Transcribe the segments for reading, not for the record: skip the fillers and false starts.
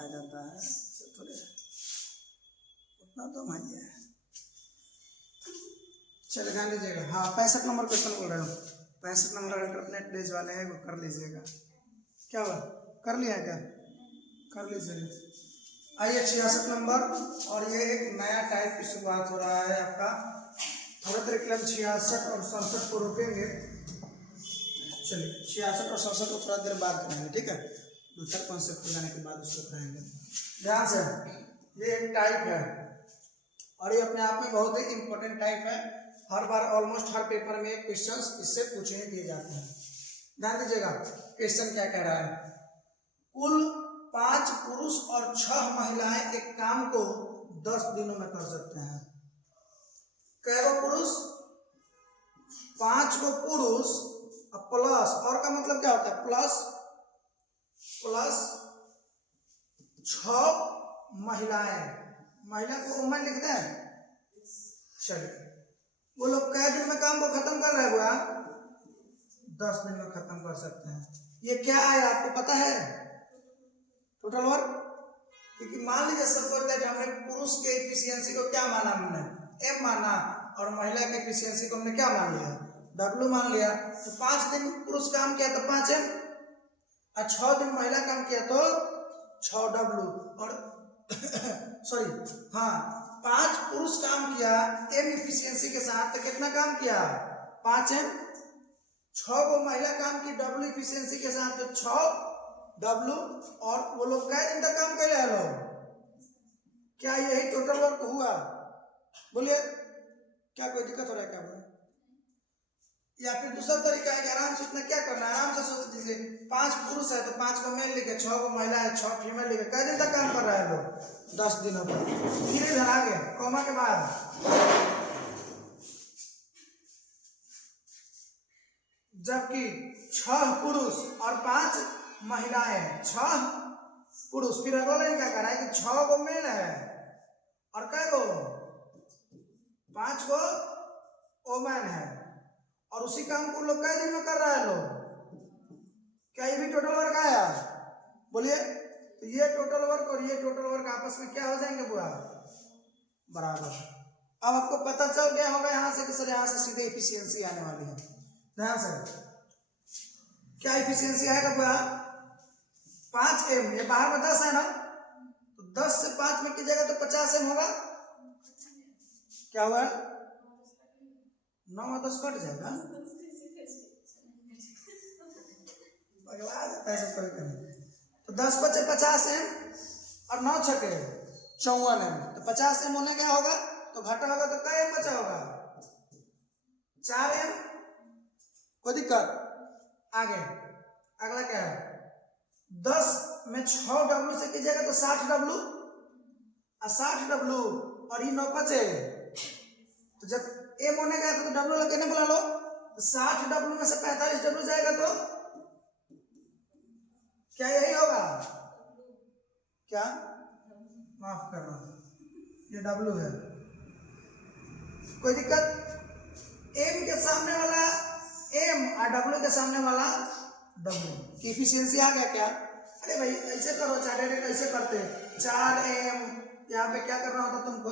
आ जाता है, थोड़े उतना तो मानिए। चले ध्यान लीजिएगा। हाँ 65 नंबर क्वेश्चन बोल रहे हो, 65 नंबर अल्टरनेट डेज वाले हैं वो कर लीजिएगा। क्या हुआ, कर लिया क्या? कर लीजिए। आइए 66 नंबर, और ये एक नया टाइप की शुरुआत हो रहा है आपका। थोड़ा देर के लिए हम 66 और 67 को रोकेंगे। चलिए 66 और 67 को थोड़ा देर बाद करेंगे, ठीक है? दूसरा कॉन्सेप्ट हो जाने के बाद उसको करेंगे। ध्यान से, ये एक टाइप है और ये अपने आप में बहुत ही इंपॉर्टेंट टाइप है। हर बार ऑलमोस्ट हर पेपर में क्वेश्चंस इससे पूछे दिए जाते हैं। ध्यान दीजिएगा, क्वेश्चन क्या कह रहा है। कुल 5 पुरुष और 6 महिलाएं एक काम को 10 दिनों में कर सकते हैं। कै गो पुरुष? 5 गो पुरुष प्लस, और का मतलब क्या होता है, प्लस 6 महिलाएं। महिला को वुमेन लिखते हैं। चलिए, वो लोग कै दिन में काम को खत्म कर रहे हैं? बुआ 10 दिन में खत्म कर सकते हैं। ये क्या है आपको पता है? Total work. क्योंकि मान लीजिए सपोज दैट हमने पुरुष के एफिशिएंसी को क्या माना, हमने एम माना, और महिला के एफिशिएंसी को हमने क्या मान लिया, डब्ल्यू मान लिया। तो 5 दिन पुरुष काम किया तो 5 एम, और 6 दिन महिला काम किया तो 6 डब्ल्यू। और सॉरी, हाँ 5 पुरुष काम किया एम इफिशियंसी के साथ तो कितना काम किया, 5 एम। 6 को महिला काम की डब्ल्यू इफिशियंसी के साथ तो 6 डब्ल्यू। और वो लोग कै दिन तक काम कर रहे लोग? क्या यही टोटल वर्क हुआ? बोलिए, क्या कोई दिक्कत हो रहा है क्या? बोले, या फिर दूसरा तरीका है कि आराम से इतना क्या करना है, आराम से सोच दीजिए। 5 पुरुष है तो 5 को मेल लिखे, 6 को महिला है, 6 फीमेल लिखे। कै दिन तक काम कर रहा है लोग? 10 दिनों पर। धीरे धीरे आगे कॉमा के बाद, जबकि 6 पुरुष और 5 महिलाएं, 6 पुरुष। फिर अगला लाइन क्या कर रहा है कि 6 को मेल है और कै को, 5 को वोमेन है, और उसी काम को लोग कै दिन में कर रहा है लोग? क्या ये भी टोटल वर्क आया? बोलिए, तो ये टोटल वर्क और ये टोटल वर्क आपस में क्या हो जाएंगे बुआ, बराबर। अब आपको पता चल गया होगा यहाँ से कि सर यहाँ से सीधे एफिशिएंसी आने वाली है। ध्यान से, क्या एफिशिएंसी आएगा बुआ? 5 एम, ये बाहर में 10 है ना, तो 10 से 5 में कीजिएगा तो 50 एम होगा। क्या हुआ? 9 और 10 कट जाएगा, तो 10 बचे 50 एम और 9 छके 54 एम, तो 50 एम होने क्या होगा, तो घटा होगा तो क्या एम बचा होगा, 4 एम। कोई दिक्कत? आगे अगला क्या है, 10 में 6 डब्ल्यू से कीजिएगा तो 60 डब्ल्यू, और 60 डब्ल्यू और ये 9 बचे, तो जब एम होने गया तो डब्ल्यू लगने बुला लो, तो 60 डब्ल्यू में से 45 डब्ल्यू जाएगा तो क्या यही होगा? क्या, माफ करना, ये डब्ल्यू है। कोई दिक्कत? एम के सामने वाला एम और डब्ल्यू के सामने वाला डब्ल्यू की एफिशिएंसी आ गया क्या? अरे भाई ऐसे करो, चाहे डायरेक्ट ऐसे करते, 4 एम, यहाँ पे क्या करना होता तुमको,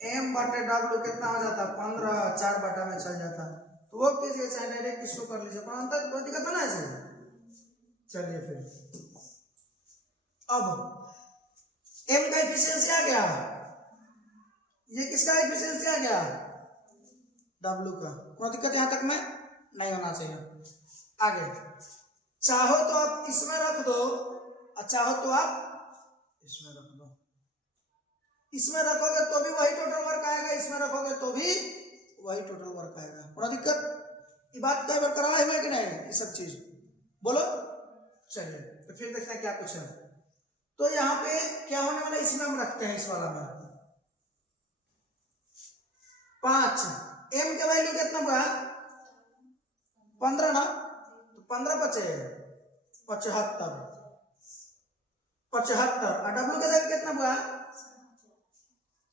एम बटे डब्ल्यू कितना हो जाता, 15, 4 बटा में चल जाता। तो वो कीजिए, चाहे डायरेक्ट इसको कर लीजिए, पर अंतर कोई दिक्कत बना है। चलिए फिर, अब एम का एफिशिएंसी आ गया, ये किसका एफिशिएंसी आ गया, डब्ल्यू का। कोई दिक्कत यहां तक में नहीं होना चाहिए। आगे चाहो तो आप इसमें रख दो और चाहो तो आप इसमें रख दो। इसमें रखोगे तो भी वही टोटल वर्क आएगा, इसमें रखोगे तो भी वही टोटल वर्क आएगा। कोई दिक्कत? ये बात कई बार कराए हुए कि नहीं, ये सब चीज बोलो। चलिए तो फिर देखते हैं क्या कुछ है। तो यहाँ पे क्या होने वाला, इसमें हम रखते हैं, इस वाला में 5 एम के वैल्यू कितना हुआ, 15 ना, तो 15 बचे 75, और डब्ल्यू का जगह कितना हुआ,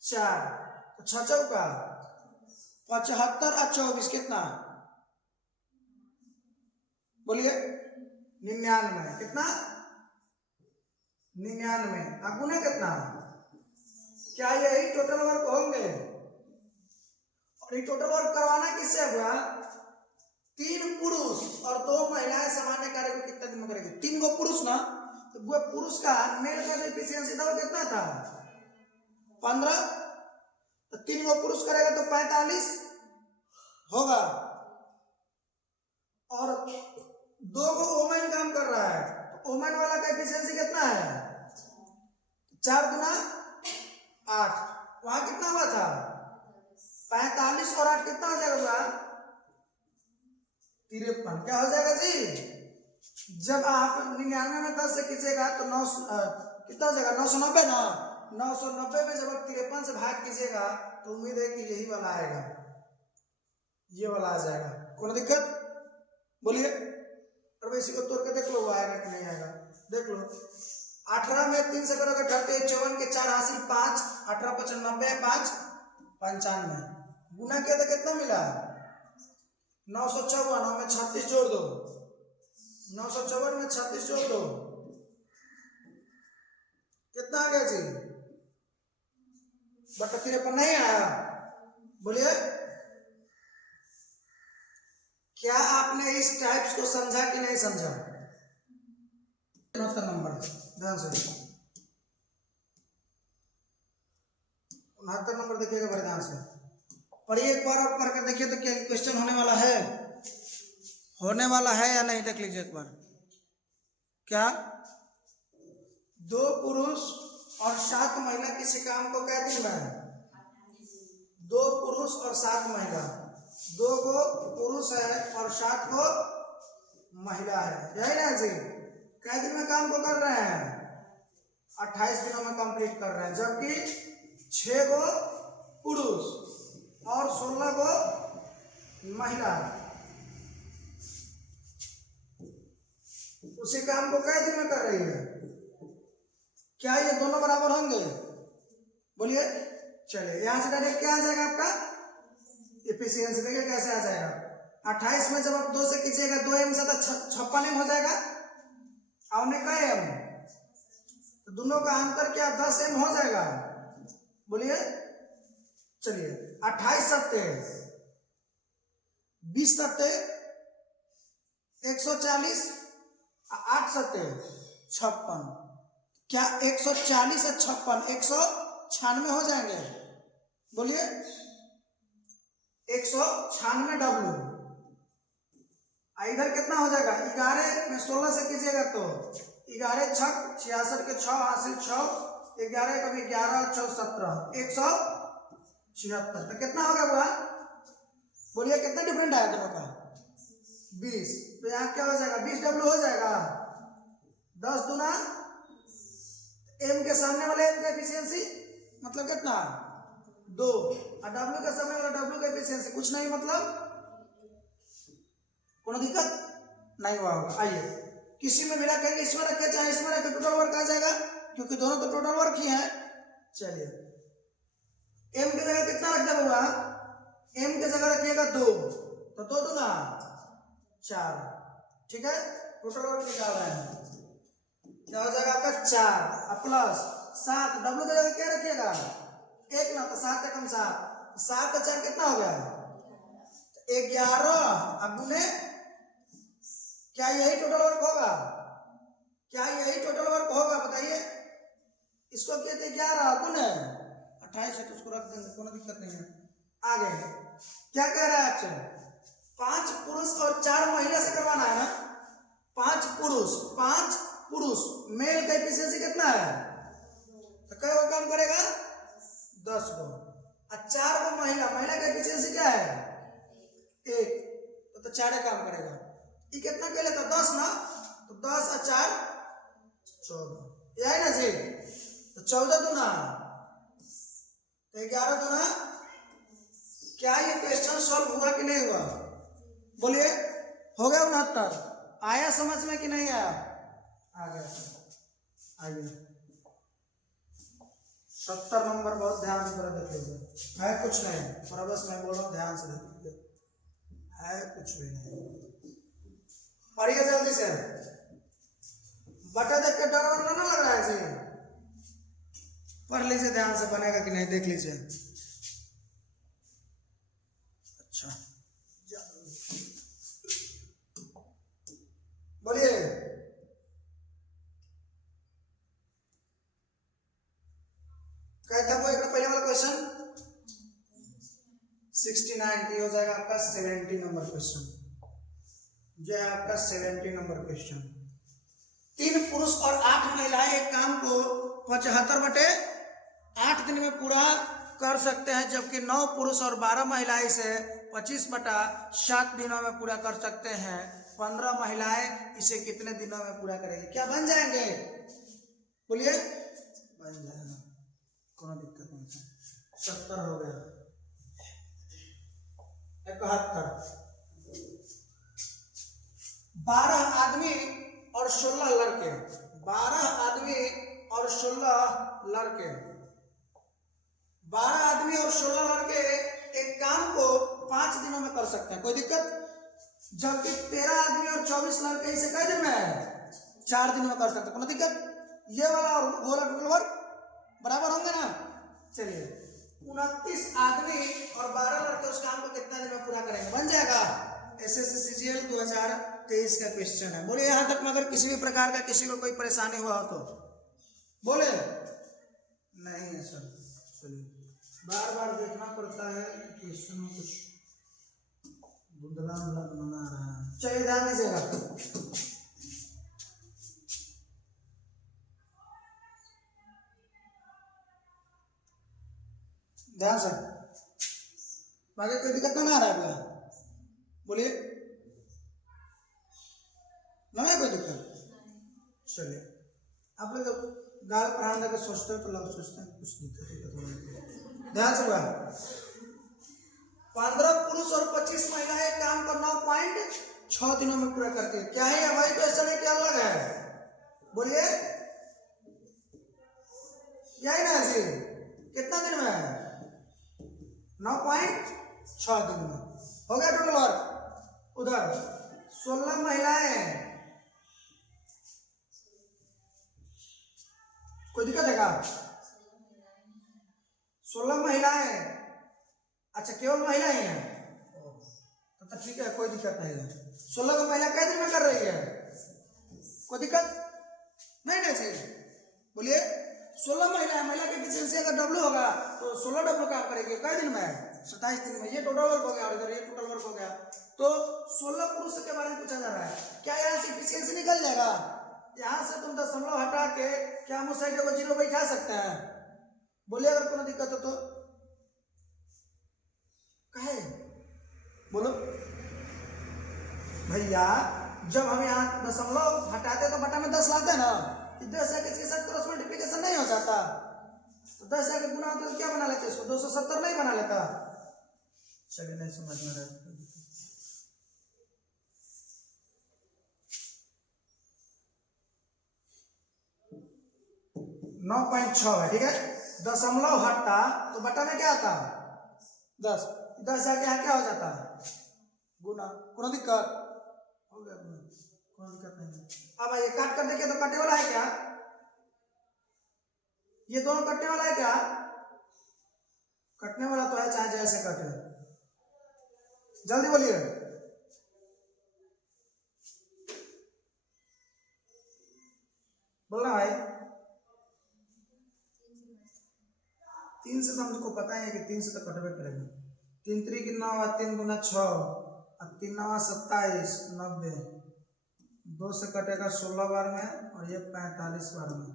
4, तो 6 चौका 75 और 24 कितना, बोलिए 99, कितना 99, अब गुना कितना, क्या यही टोटल वर्क होंगे? और ये टोटल वर्क करवाना किससे हुआ? 3 पुरुष और 2 महिलाएं सामान्य कार्य को कितने दिन में करेगी? 3 को पुरुष ना, तो वो पुरुष का मेल का जो एफिशिएंसी था वो कितना था? 15, तो 3 को पुरुष करेगा तो 45 होगा, और 2 को वोमेन काम कर रहा है, तो वोमेन वाला का एफिशिएंसी कितना है? 4 गुना 8, वहां कितना हुआ था? 45 और 8 कितना हो जाएगा? 53। क्या हो जाएगा जी? जब आप 99 में 10 से कीजिएगा तो 9 कितना हो जाएगा? 990 ना, 990 में जब आप 53 से भाग कीजिएगा तो उम्मीद है कि यही वाला आएगा, ये वाला आ जाएगा। कोई दिक्कत? बोलिए। और इसी को तोड़ के देख लो वो आएगा कि नहीं आएगा, देख लो। 18 में 3 से करोगे 38, 54 के 4 हासिल 5, 18 5 90, 5 95, गुना किया तो कितना मिला? 954 में 36 जोड़ दो, 954 में 36 जोड़ दो, कितना आ गया जी? बट 53 नहीं आया। बोलिए, क्या आपने इस टाइप्स को समझा कि नहीं समझा? 69 नंबर ध्यान से, 69 नंबर देखिएगा बड़े ध्यान से पढ़िए, एक बार और पढ़ कर देखिए तो क्या क्वेश्चन होने वाला है, होने वाला है या नहीं, देख लीजिए एक बार। क्या 2 पुरुष और 7 महिला किसी काम को क्या दिन में? 2 पुरुष और 7 महिला, 2 को पुरुष है और 7 को महिला है, यही ना जी? क्या दिन में काम को कर रहे हैं? 28 दिनों में कंप्लीट कर रहे हैं, जबकि 6 को पुरुष और 16 को महिला उसी काम को कई दिन में कर रही है। क्या ये दोनों बराबर होंगे? बोलिए। चलिए यहां से डायरेक्ट क्या आ जाएगा आपका एफिशिएंसी? देखिए कैसे आ जाएगा। 28 में जब आप 2 से कीजिएगा 2 m से तो 56 m हो जाएगा, और ने का m, तो दोनों का अंतर क्या 10 m हो जाएगा। बोलिए। चलिए 28 सत्ते 20 सत्ते 140, 8 सत्ते 56, क्या 140 और 56 196 हो जाएंगे? बोलिए। 196 डब्लू, इधर कितना हो जाएगा? 11 में 16 से कीजिएगा तो 11 छक 66 के 6 हासिल 6, 11 कभी 11 6 17, 176, तो कितना हो गया बुआ? बोलिए कितना डिफरेंट आया दोनों का? 20, तो यहाँ क्या हो जाएगा? 20 डब्लू हो जाएगा। 10 दूना m के सामने वाले m का एफिशिएंसी मतलब कितना? 2, और w के सामने वाला w का एफिशिएंसी कुछ नहीं, मतलब कोई दिक्कत नहीं हुआ होगा। आइए किसी में मिला कहेंगे इसमें रखे चाहे इसमें रखे, टोटल वर्क आ जाएगा, क्योंकि दोनों तो टोटल वर्क ही है। चलिए m की जगह कितना रख देगा? m की जगह रखिएगा 2, तो 2 दूना 4, ठीक है। टोटल वर्क निकाल रहे हैं, क्या हो जाएगा आपका? 4 प्लस 7, डब्ल्यू की जगह क्या रखिएगा? 1 ना, तो 7 एकम 7, 7 का 4 कितना हो गया? 11। अब गुने, क्या यही टोटल वर्क होगा? क्या यही टोटल वर्क होगा? बताइए। इसको कहते 11 गुने 28 है तो उसको रख देंगे, कोई दिक्कत नहीं है। आगे क्या कह रहा है आपसे? 5 पुरुष और 4 महिला से करवाना है ना। 5 पुरुष मेल का एफिशिएंसी कितना है? तो कई वो काम करेगा? 10 को, और 4 को महिला का एफिशिएंसी क्या है? 1, तो 4 काम करेगा। ये कितना कर लेता? 10 ना, तो 10 और 4 14, यही ना जी? तो 14 दूना तो 11 दूना। क्या ये क्वेश्चन सॉल्व हुआ कि नहीं हुआ? बोलिए। हो गया 69? आया समझ में कि नहीं आया? आ गया। आइए 70 नंबर बहुत ध्यान से देख लीजिए, है कुछ नहीं, और बस मैं बोल रहा हूँ ध्यान से देख लीजिए, है कुछ भी नहीं। पढ़िए जल्दी से। बटा देख के डर और ना लग रहा है जी? पढ़ लीजिए ध्यान से, बनेगा कि नहीं देख लीजिए। अच्छा बोलिए। क्या था वो एक पहले वाला क्वेश्चन? 69 हो जाएगा आपका 70 नंबर क्वेश्चन। जो है आपका 70 नंबर क्वेश्चन। 3 पुरुष और 8 महिलाएं एक काम को 75/8 दिन में पूरा कर सकते हैं, जबकि 9 पुरुष और 12 महिलाएं इसे 25/7 दिनों में पूरा कर सकते हैं। 15 महिलाएं इसे कितने दिनों में पूरा करेंगे? क्या बन जाएंगे? बोलिए। बन जाएगा, कोई दिक्कत नहीं। 70 हो गया। 71। 12 आदमी और 16 लड़के। 12 आदमी और 16 लड़के। 12 आदमी और 16 लड़के एक काम को 5 दिनों में कर सकते हैं, कोई दिक्कत? जबकि 13 आदमी और 24 लड़के इसे कई दिन में? 4 दिन में कर सकते हैं, कोई दिक्कत? ये वाला और वो वाला बराबर होंगे ना? चलिए, 29 आदमी और 12 लड़के उस काम को कितना दिन में पूरा करेंगे? बन जाएगा। एसएससी सीजीएल 2023 का क्वेश्चन है। बोलिए यहां तक में अगर किसी भी प्रकार का किसी को कोई परेशानी हुआ हो तो बोले। नहीं है सर, चलिए बार बार देखना पड़ता है क्वेश्चन में कुछ धुंधला बना रहा है। चलिए ध्यान दीजिएगा। ध्यान से, बाकी कोई दिक्कत तो ना आ रहा है भैया? बोलिए, ना है कोई दिक्कत? चलिए, आप लोग जब गाल पढ़ाने का सोचते हैं तो लोग सोचते हैं कुछ दिक्कत। ध्यान से बात, 15 पुरुष और 25 महिलाएं काम को 9.6 दिनों में पूरा करती है। क्या है हमारी क्वेश्चन है, क्या अलग है? बोलिए, यही ना जी? कितना दिन में है? 9.6 दिन में हो गया टोटल वर्क। उधर 16 महिलाएं, कोई दिक्कत है क्या? 16 महिलाएं, अच्छा केवल महिलाएं हैं तो ठीक है, कोई दिक्कत नहीं है। 16 को महिला कितने दिन में कर रही है? कोई दिक्कत नहीं ना जी? बोलिए, 16 महिला है, महिला की एफिशिएंसी अगर डब्ल्यू होगा तो 16 डब्ल्यू काम करेगी कई दिन में? 27 दिन में। ये टोटल वर्क हो गया और इधर ये टोटल वर्क हो गया। तो 16 पुरुष के बारे में पूछा जा रहा है। क्या यहाँ से एफिशिएंसी निकल जाएगा? यहाँ से तुम दशमलव हटा के क्या हम उस साइड को 0 बैठा सकते हैं? बोलिए अगर कोई दिक्कत हो तो कहे बोलो भैया। जब हम यहाँ दशमलव हटाते तो बटा में 10 लाते ना, 10 के साथ क्रॉस मल्टीप्लिकेशन नहीं हो जाता तो 10 के गुना होता तो क्या बना लेते इसको? 270 नहीं बना लेता? चलिए नहीं समझ में रहा। 9.6 है, ठीक है। दशमलव हटता तो बटा में क्या आता? 10। 10 जाके यहाँ क्या हो जाता है? गुना। कोई दिक्कत हो गया? कोई दिक्कत नहीं। अब ये काट कर देखिए तो कटने वाला है क्या? ये दोनों कटने वाला है क्या? कटने वाला तो है, चाहे जैसे कटे। जल्दी बोलिए। बोलना भाई। 3 से तो हमको पता है कि 3 से तो कटवे करेगा। 3 3 की 9, 3 गुना 6, 3 9 27, 90। 2 से कटेगा 16 बार में और ये 45 बार में।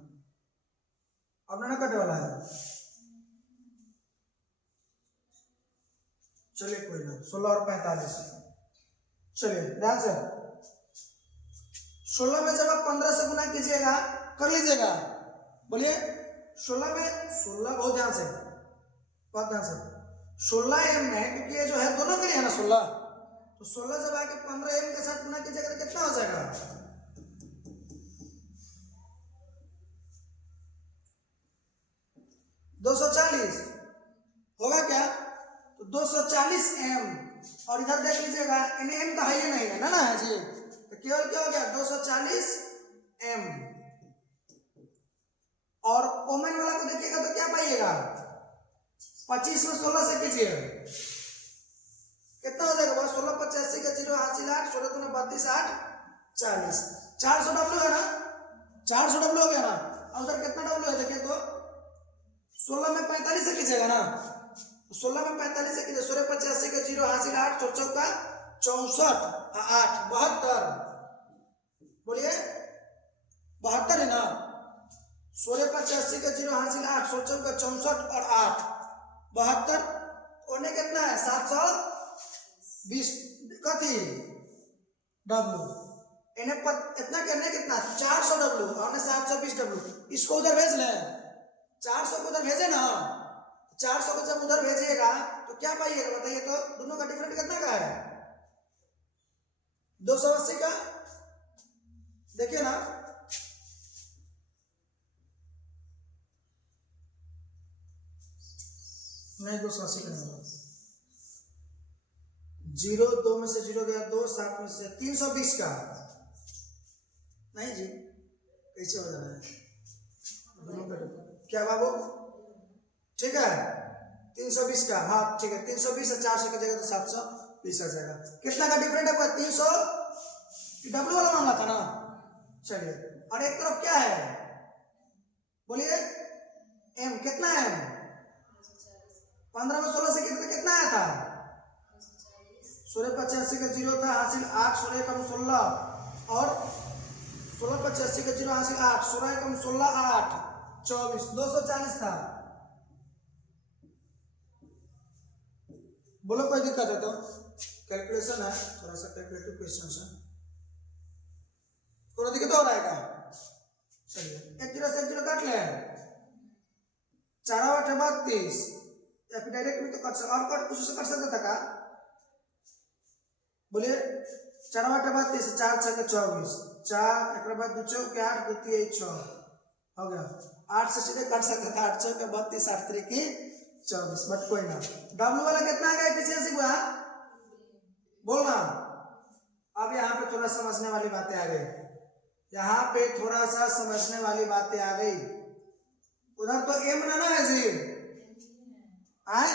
अब ना कटे वाला है। चलिए कोई ना, 16 और 45। चलिए ध्यान से, 16 में जब आप 15 से गुना कीजिएगा, कर लीजिएगा। बोलिए 16 में 16, बहुत ध्यान से, बहुत ध्यान से। 16 m में, क्योंकि ये जो है दोनों के लिए है ना 16, तो 16 जब आके 15 m के साथ गुना कीजिएगा तो कितना हो जाएगा? 240 होगा क्या? तो 240 m, और इधर देख लीजिएगा m तो है ही नहीं है ना है जी, तो केवल क्या हो गया? 240 m। ओमेन वाला को देखिएगा तो क्या पाइएगा, 25 में 16 से कीजिए कितना हो जाएगा, 16 85 का 0 हासिल 8 16 दूना 32 8 40, 400 डब्ल्यू है ना, 400 डब्ल्यू हो गया ना। और उधर कितना डब्ल्यू है देखिए तो 16 में 45 से कीजिएगा ना, 16 में 45 से कीजिए, 16 85 का 0 हासिल 8 64 का 64 8 72, बोलिए 72 है ना, 16 85 का 0 हासिल 8 64 का 64 और 8 72, उन्हें कितना है 720 कथी डब्ल्यू, इन्हें इतना करने कितना 400 डब्ल्यू और 720 डब्ल्यू, इसको उधर भेज ले, 400 को उधर भेजे ना, 400 को जब उधर भेजिएगा तो क्या पाइएगा बताइए तो, दोनों का डिफरेंट कितना का है 280 का, देखिए ना नहीं 280 का नहीं, 0 2 में से 0 गया 2 7 में से 320 का नहीं जी, कैसे हो जा रहा है क्या बाबू, ठीक है 320 का, हाँ ठीक है 320 और 400 की जगह तो 720 आ जाएगा, कितना का डिफरेंट है 300, डब्ल्यू वाला मांगा था ना, चलिए। और एक तरफ क्या है बोलिए एम, कितना है 15 में 16 से कितना आया था, 16 85 का 0 था हासिल 8 16 कम 16 और 16 85 का 0 हासिल 8 16 कम 16 8 24 240 था, बोलो कोई दिक्कत है तो, कैलकुलेशन है थोड़ा सा कैलकुलेटिव क्वेश्चन है, थोड़ा दिक्कत हो रहा है क्या, चलिए 1 0 से 1 0 काट ले, 4 8 32 या फिर डायरेक्ट भी तो कर सकते, और कट कुछ से कर सकता था का, बोलिए 4 8 32 4 6 के 24 4 एक बाद 2 चौक के 8 2 3 6 हो गया, 8 से सीधे कर सकता था, 8 चौक के 32 8 3 की 24, बट कोई ना। डब्ल्यू वाला कितना आ गया एफिशिएंसी हुआ बोलना, अब यहाँ पे थोड़ा समझने वाली बातें आ गई, यहाँ पे थोड़ा सा समझने वाली बातें आ गई, उधर तो एम ना है जी आए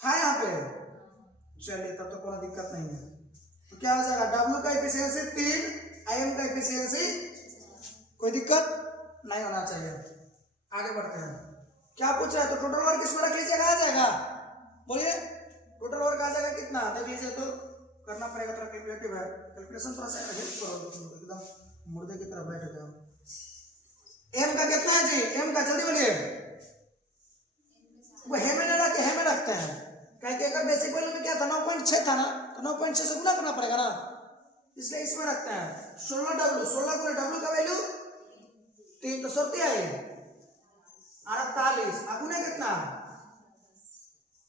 हाँ यहाँ पे, चलिए तब तो कोई दिक्कत नहीं है, तो क्या हो जाएगा डब्ल्यू का एफिशिएंसी 3 एम का एफिशिएंसी, कोई दिक्कत नहीं होना चाहिए। आगे बढ़ते हैं, क्या पूछ रहा है तो टोटल वर्क इसमें रख लीजिएगा, आ जाएगा बोलिए टोटल वर्क आ जाएगा कितना, देख लीजिए तो करना पड़ेगा, थोड़ा कैलकुलेटिव है, कैलकुलेशन थोड़ा सा हेल्प करो, एकदम मुर्दे की तरह बैठ गया। एम का कितना है जी, एम का जल्दी बोलिए, वो हे में ना रखे, हे में रखते हैं, क्योंकि अगर बेसिक वैल्यू में क्या था 9.6 था ना, तो 9.6 से गुना करना पड़ेगा ना, इसलिए इसमें रखते हैं 16 डब्ल्यू, 16 गुना डब्ल्यू का वैल्यू 3 तो 70 आई 48, अगुने कितना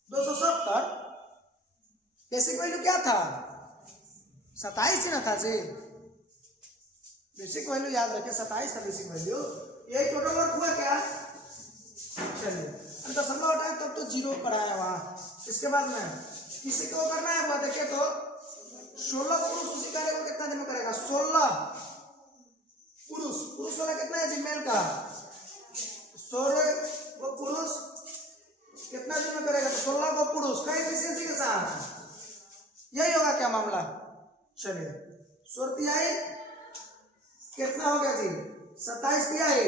270, बेसिक वैल्यू क्या था 27 ही ना था जी, बेसिक वैल्यू याद रखे 27 था बेसिक वैल्यू, यही टोटल वर्क हुआ क्या, चलिए दशमलव हटाए तब तो 0 पर आया वहां, इसके बाद में किसी को करना है वो देखिए तो 16 पुरुष उसी कार्य को कितना दिन में करेगा, 16 पुरुष, पुरुष वाला कितना है जी मेल का 16 वो पुरुष कितना दिन में करेगा, तो 16 को पुरुष का एफिशिएंसी के साथ, यही होगा क्या मामला, चलिए 16 तिहाई कितना हो गया जी 27 तिहाई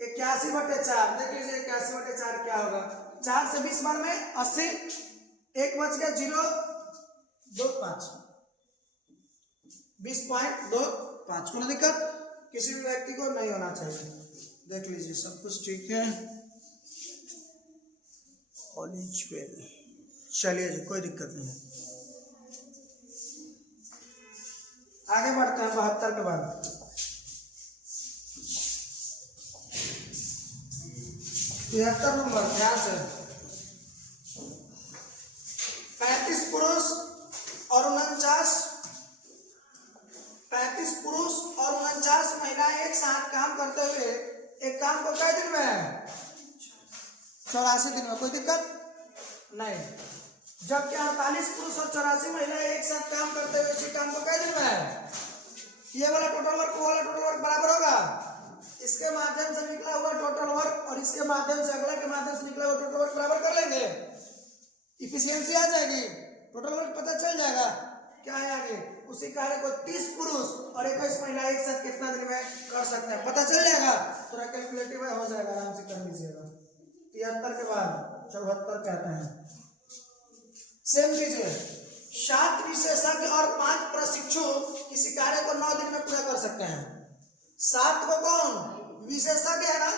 81/4, देख लीजिए 81/4 क्या होगा, 4 से 20 बार में 80, 1 बच गया 0.25 20.25, कोई दिक्कत किसी भी व्यक्ति को नहीं होना चाहिए, देख लीजिए सब कुछ ठीक है, ऑरेंज पेन, चलिए जी कोई दिक्कत नहीं है। आगे बढ़ते हैं 72 के बाद, तिहत्तर नंबर ध्यान से, 35 पुरुष और 35 पुरुष और 49 महिलाएं एक साथ काम करते हुए एक काम को कई दिन में 84 दिन में, कोई दिक्कत नहीं, जबकि 48 पुरुष और 84 महिलाएं एक साथ काम करते हुए इसी काम को कई दिन में, ये वाला टोटल वर्क वो वाला टोटल वर्क इसके माध्यम से अगला के माध्यम से निकला हुआ टोटल वर्क बराबर कर लेंगे, इफिशियंसी आ जाएगी, टोटल वर्क पता चल जाएगा। क्या है आगे, उसी कार्य को 30 पुरुष और 21 महिला एक साथ कितना दिन में कर सकते हैं पता चल जाएगा। थोड़ा कैलकुलेटिव हो जाएगा, आराम से कर लीजिएगा। 73 के बाद 74 कहते हैं। सेम कीजिए, 7 विशेषज्ञ और 5 प्रशिक्षु किसी कार्य को 9 दिन में पूरा कर सकते हैं। 7 को कौन विशेषज्ञ है ना,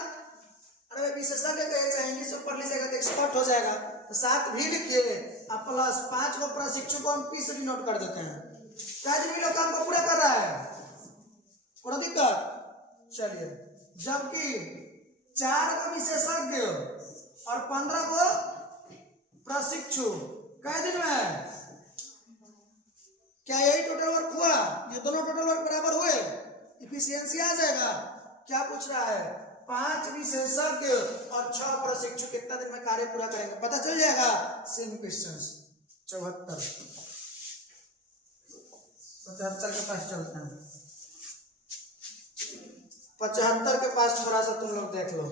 अरे विशेषज्ञ कहे इंग्लिश में पढ़ लीजिएगा तो एक्सपर्ट हो जाएगा। तो 7 भी लिखिए और प्लस 5 को प्रशिक्षु को हम पी से डिनोट कर देते हैं। क्या दिन लोग काम को पूरा कर रहा है, कोई दिक्कत। चलिए, जबकि 4 को विशेषज्ञ और 15 को प्रशिक्षु क्या दिन में, क्या यही टोटल वर्क हुआ, ये दोनों टोटल वर्क बराबर हुए, इफिशियंसी आ जाएगा। क्या पूछ रहा है, 5 विशेषज्ञ और 6 प्रशिक्षु कितना दिन में कार्य पूरा करेंगे पता चल जाएगा। Same questions. 74 के पास चलते हैं। 75 के पास थोड़ा सा तुम लोग देख लो,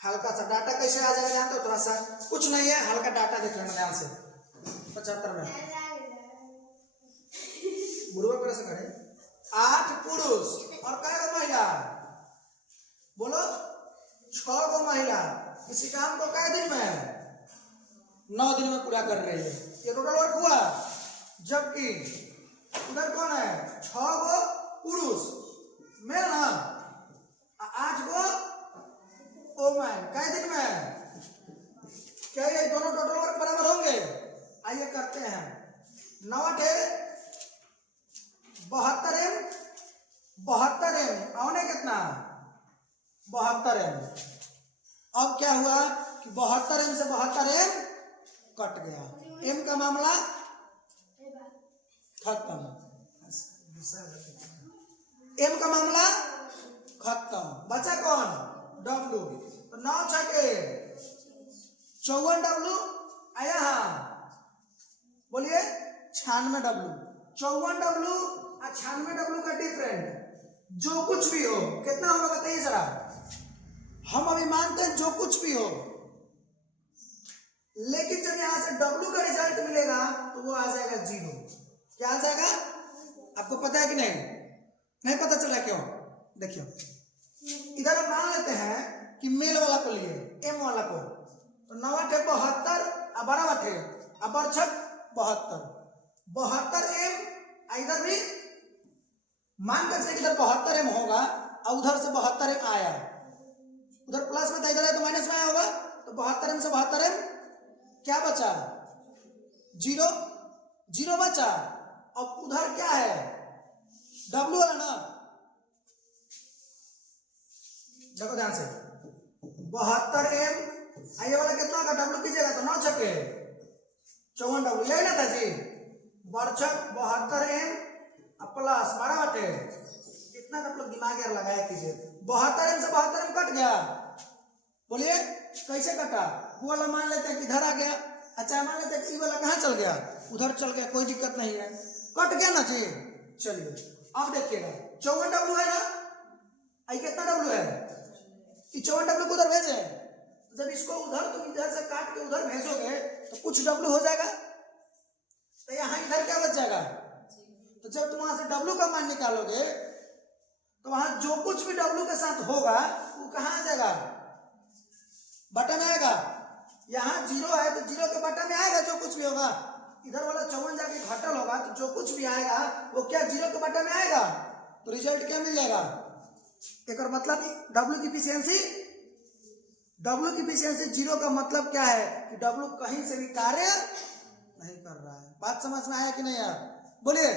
हल्का सा डाटा कैसे आ जाएगा जानते हो, थोड़ा सा कुछ नहीं है, हल्का डाटा देख लेना ध्यान से। 75 में बुढ़वा कैसे करे, 8 पुरुष और कै गो महिला, बोलो 6 गो महिला इसी काम को कै दिन में, 9 दिन में पूरा कर रही है। ये टोटल वर्क हुआ। जबकि उधर कौन है, 6 गो पुरुष मेल ना, 8 गो ओमैन, कै दिन में, क्या ये दोनों टोटल वर्क बराबर होंगे। आइए करते हैं, 9 72 एम, 72 एम औने कितना 72 एम। अब क्या हुआ कि 72 एम से 72 एम कट गया, एम का मामला खत्म, एम का मामला खत्म, बचा कौन, डब्लू। तो 9 छके 54 डब्लू आया, बोलिए 96 डब्लू। 54 डब्लू और 96 डब्लू का डिफरेंट जो कुछ भी हो कितना होगा बताइए जरा। हम अभी मानते हैं जो कुछ भी हो, लेकिन जब यहां से डब्लू का रिजल्ट मिलेगा तो वो आ जाएगा 0। क्या आ जाएगा आपको पता है कि नहीं, नहीं पता चला क्यों, देखियो इधर हम मान लेते हैं कि मेल वाला को लिए एम वाला को, तो 9 72 और 12 और बरछक 72 एम, इधर भी मान कर इधर 72 एम होगा और उधर से 72 एम आया, उधर प्लस में था इधर है तो माइनस में आया होगा, तो 72 एम से 72 एम क्या बचा, 0 0 बचा। अब उधर क्या है डब्लू वाला ना, देखो ध्यान से 72 एम, आइए वाला कितना होगा डब्लू कीजिएगा तो 9 छके 54 डब्लू, यही ना था जी, बरछक 72 एम प्लस 12 कितना आप लोग दिमाग यार लगाया कीजिए। 72 एम से 72 एम कट गया, बोलिए कैसे कटा, वो वाला मान लेते हैं कि इधर आ गया, अच्छा मान लेते हैं कि ये वाला कहाँ चल गया, उधर चल गया, कोई दिक्कत नहीं है, कट गया ना जी। चलिए अब देखिएगा 54 डब्लू है ना, आई कितना डब्लू है, 54 डब्लू को उधर भेजे, जब इसको उधर तुम इधर से काट के उधर भेजोगे तो कुछ डब्लू हो जाएगा, तो यहाँ इधर क्या बच जाएगा, तो जब तुम वहां से डब्लू का मान निकालोगे तो वहां जो कुछ भी डब्लू के साथ होगा वो कहाँ आ जाएगा, बटा में आएगा। यहाँ 0 है तो 0 के बटा में आएगा जो कुछ भी होगा, इधर वाला 54 जाके घटल होगा तो जो कुछ भी आएगा वो क्या 0 के बटा में आएगा, तो रिजल्ट क्या मिल जाएगा। एक और मतलब डब्लू की इफिशियंसी, डब्लू की इफिशियंसी 0 का मतलब क्या है कि डब्लू कहीं से भी कार्य नहीं कर रहा है। बात समझ में आया कि नहीं यार, बोलिए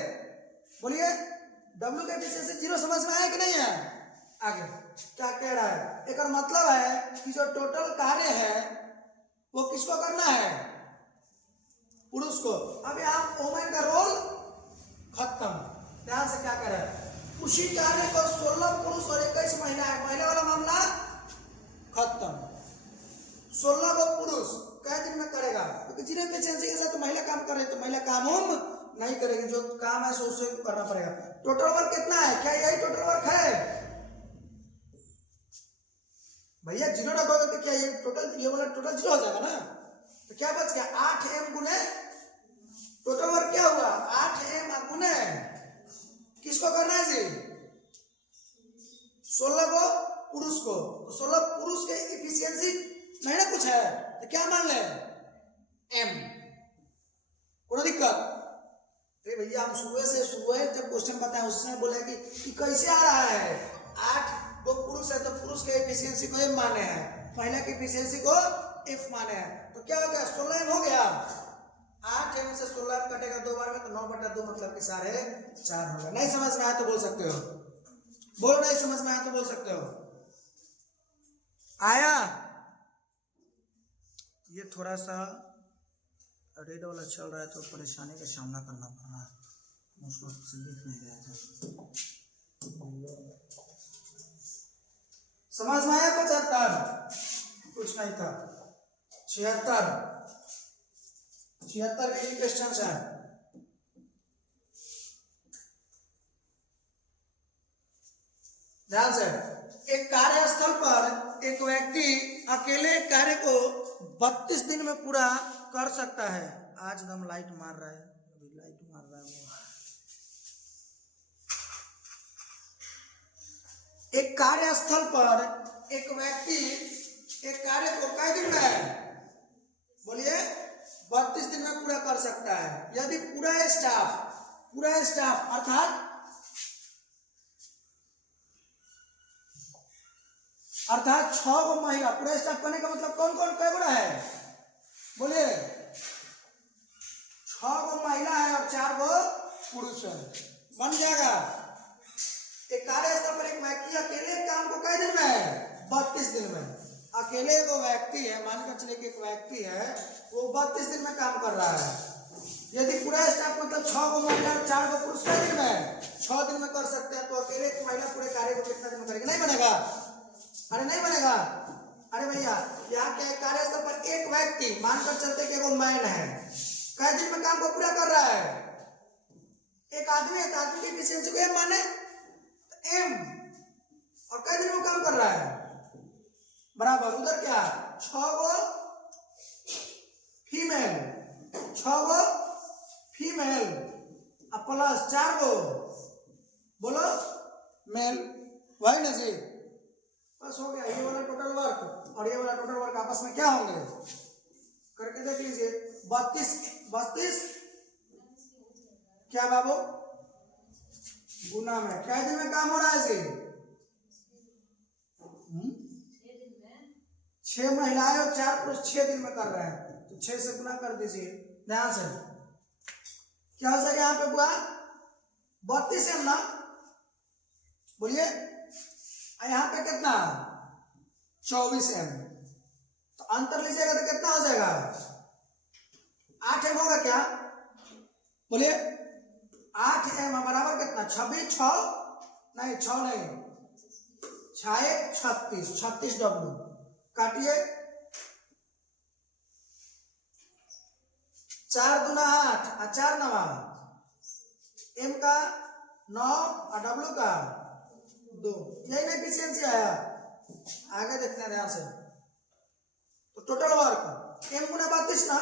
बोलिए, डब्लू का इफिशियंसी 0 समझ में आया कि नहीं है। आगे क्या कह रहा है, एक और मतलब है कि जो टोटल कार्य है वो किसको करना है, पुरुष को। अब यहाँ वोमेन का रोल खत्म, ध्यान से क्या करे, उसी कार्य को 16 पुरुष और 21 महिला है, महिला वाला मामला खत्म। 16 को पुरुष कै दिन में करेगा, क्योंकि जीरो एफिशिएंसी के साथ महिला काम कर रही है तो महिला काम हम नहीं करेगी, जो काम है सो उसे करना पड़ेगा। टोटल वर्क कितना है, क्या यही टोटल वर्क है, भैया जीरो रखोगे तो क्या ये टोटल, ये वाला टोटल जीरो हो जाएगा ना, तो क्या बच गया 8m गुने टोटल वर्क क्या हुआ 8m गुने किसको करना है जी 16 को पुरुष को, तो 16 पुरुष के इफिशियंसी नहीं ना कुछ है तो क्या मान ले m, कोई दिक्कत। अरे भैया हम सुबह जब क्वेश्चन बताए उसमें बोले कि कैसे आ रहा है 8 दो पुरुष है तो पुरुष के एफिशिएंसी को m माने हैं, महिला की एफिशिएंसी को f माने हैं, तो क्या हो गया 16m हो गया, 8m से 16m कटेगा दो बार में तो 9/2 मतलब कि 4.5 होगा। नहीं समझ में आया तो बोल सकते हो, बोलो नहीं समझ में आया तो बोल सकते हो। आया ये थोड़ा सा रेड वाला चल रहा है तो परेशानी का सामना करना पड़ रहा है, मुझको दिख नहीं रहा था। समझ में आया 75 कुछ नहीं था 76 के क्वेश्चन है। ध्यान से, एक कार्यस्थल पर एक व्यक्ति अकेले कार्य को 32 दिन में पूरा कर सकता है। आज एकदम लाइट मार रहा है, अभी लाइट मार रहा है। एक कार्यस्थल पर एक व्यक्ति एक कार्य को कई दिन में बोलिए 32 दिन में पूरा कर सकता है, यदि पूरा स्टाफ अर्थात 6 गो महिला, पूरा स्टाफ करने का मतलब कौन कौन कै गोड़ा है बोलिए 6 गो महिला है और 4 गो पुरुष है, बन जाएगा। एक कार्यस्थल पर एक व्यक्ति अकेले काम को कै दिन में 32 दिन में, अकेले को व्यक्ति है, मानकर चले कि एक व्यक्ति है वो 32 दिन में काम कर रहा है। यदि पूरा स्टाफ मतलब 6 गो महिला 4 गो पुरुष कै दिन में 6 दिन में कर सकते हैं, तो अकेले एक महिला पूरे कार्य को कितना दिन में करेगी? नहीं बनेगा, अरे नहीं बनेगा। अरे भैया यहाँ के कार्यस्थल पर एक व्यक्ति मानकर चलते कि वो मैन है, कै दिन में काम को पूरा कर रहा है? एक आदमी है तो आदमी की एफिशिएंसी को एम माने एम, और कै दिन में काम कर रहा है बराबर। उधर क्या 6 गो फीमेल प्लस 4 गो बोलो मेल, वही ना जी, बस हो गया। ये वाला टोटल वर्क और ये वाला टोटल वर्क आपस में क्या होंगे करके देख लीजिए। 32 क्या बाबू गुना में कै दिन में काम हो रहा है जी 6 महिलाएं और 4 पुरुष 6 दिन में कर रहे हैं, तो 6 से गुना कर दीजिए। ध्यान से क्या हो सके यहाँ पे बुआ 32 है ना, बोलिए यहाँ पे कितना 24m, तो अंतर लीजिएगा तो कितना हो जाएगा 8m होगा क्या बोलिए 8m बराबर कितना 26 36 डब्ल्यू काटिए 4 दूना 8 और 4 नवा m का 9 और w का 2, यही ना एफिशिएंसी आया। आगे देखते हैं ध्यान से, तो टोटल वर्क m गुना 32 ना,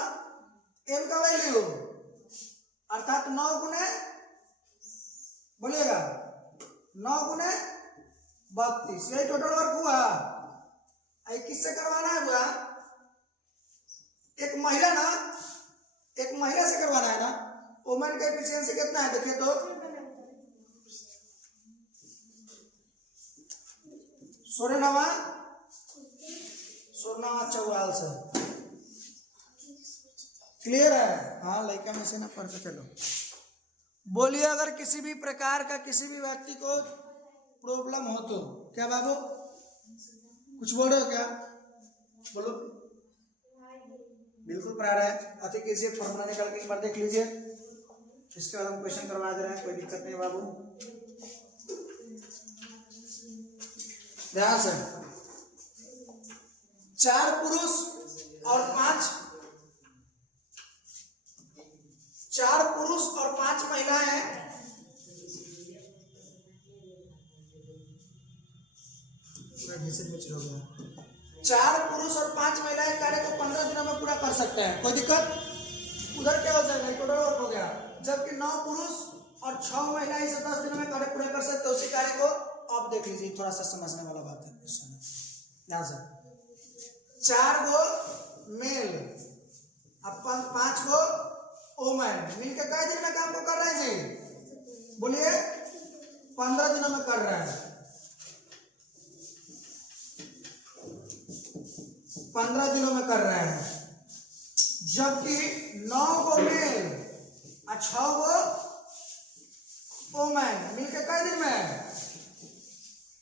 m का वैल्यू अर्थात 9 गुने बोलिएगा 9 गुने 32, यही टोटल वर्क हुआ। किससे करवाना है बुआ? एक महिला से करवाना है ना। वुमेन का एफिशिएंसी कितना है देखिए तो सोरेनवा 44 क्लियर है? हाँ लड़का में से ना पढ़ के चलो। बोलिए अगर किसी भी प्रकार का किसी भी व्यक्ति को प्रॉब्लम हो तो क्या बाबू कुछ बोल रहे हो क्या? बोलो बिल्कुल प्रार है। अति कीजिए फॉर्मूला निकाल के एक बार देख लीजिए, इसके बाद हम क्वेश्चन करवा दे रहे हैं, कोई दिक्कत नहीं बाबू। ध्यान से 4 पुरुष और 5 महिलाएं हैं। में चल गया 4 पुरुष और 5 महिलाएं कार्य को 15 दिनों में पूरा कर सकते हैं। कोई दिक्कत? उधर क्या हो जाएगा, टोटल वर्क हो गया। जबकि 9 पुरुष और 6 महिलाएं इसे 10 दिनों में कार्य पूरा कर सकते हैं। उसी कार्य को आप देख लीजिए, थोड़ा सा समझने वाला बात है क्वेश्चन में। ध्यान से 4 गो मेल अपन 5 गो वुमेन मिलकर कई दिन में काम को कर रहे हैं जी? बोलिए 15 दिनों में कर रहे हैं। 15 दिनों में कर रहे हैं। जबकि 9 गो मेल और 6 गो वुमेन मिलकर कई दिन में?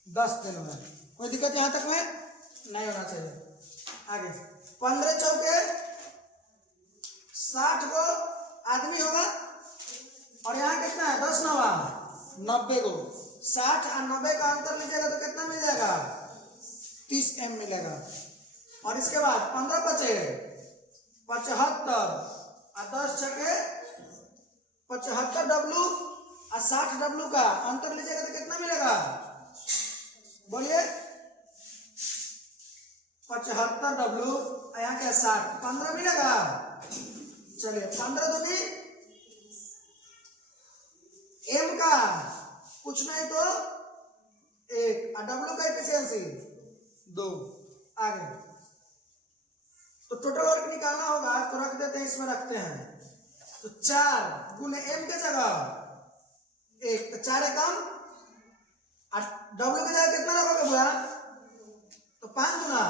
10 दिन में। कोई दिक्कत यहां तक में नहीं होना चाहिए। आगे 15 चौके 60 गो आदमी होगा और यहाँ कितना है? 10 नवा 90 गो। 60 और 90 का अंतर लीजिएगा तो कितना मिल जाएगा? 30 M मिलेगा। और इसके बाद 15 बचे 75 और 10 छके 75 W और 60 W का अंतर लीजिएगा तो कितना मिलेगा? बोलिए 75 W यहाँ क्या 60, 15 मिलेगा। चलिए 15 दूनी M का कुछ नहीं तो 1 और W का एफिशिएंसी 2। आगे तो टोटल वर्क निकालना होगा तो रख देते हैं, इसमें रखते हैं। तो 4 गुने M के जगह 1 तो 4 एकम और W के जगह कितना रखोगे भैया? तो 5 गुना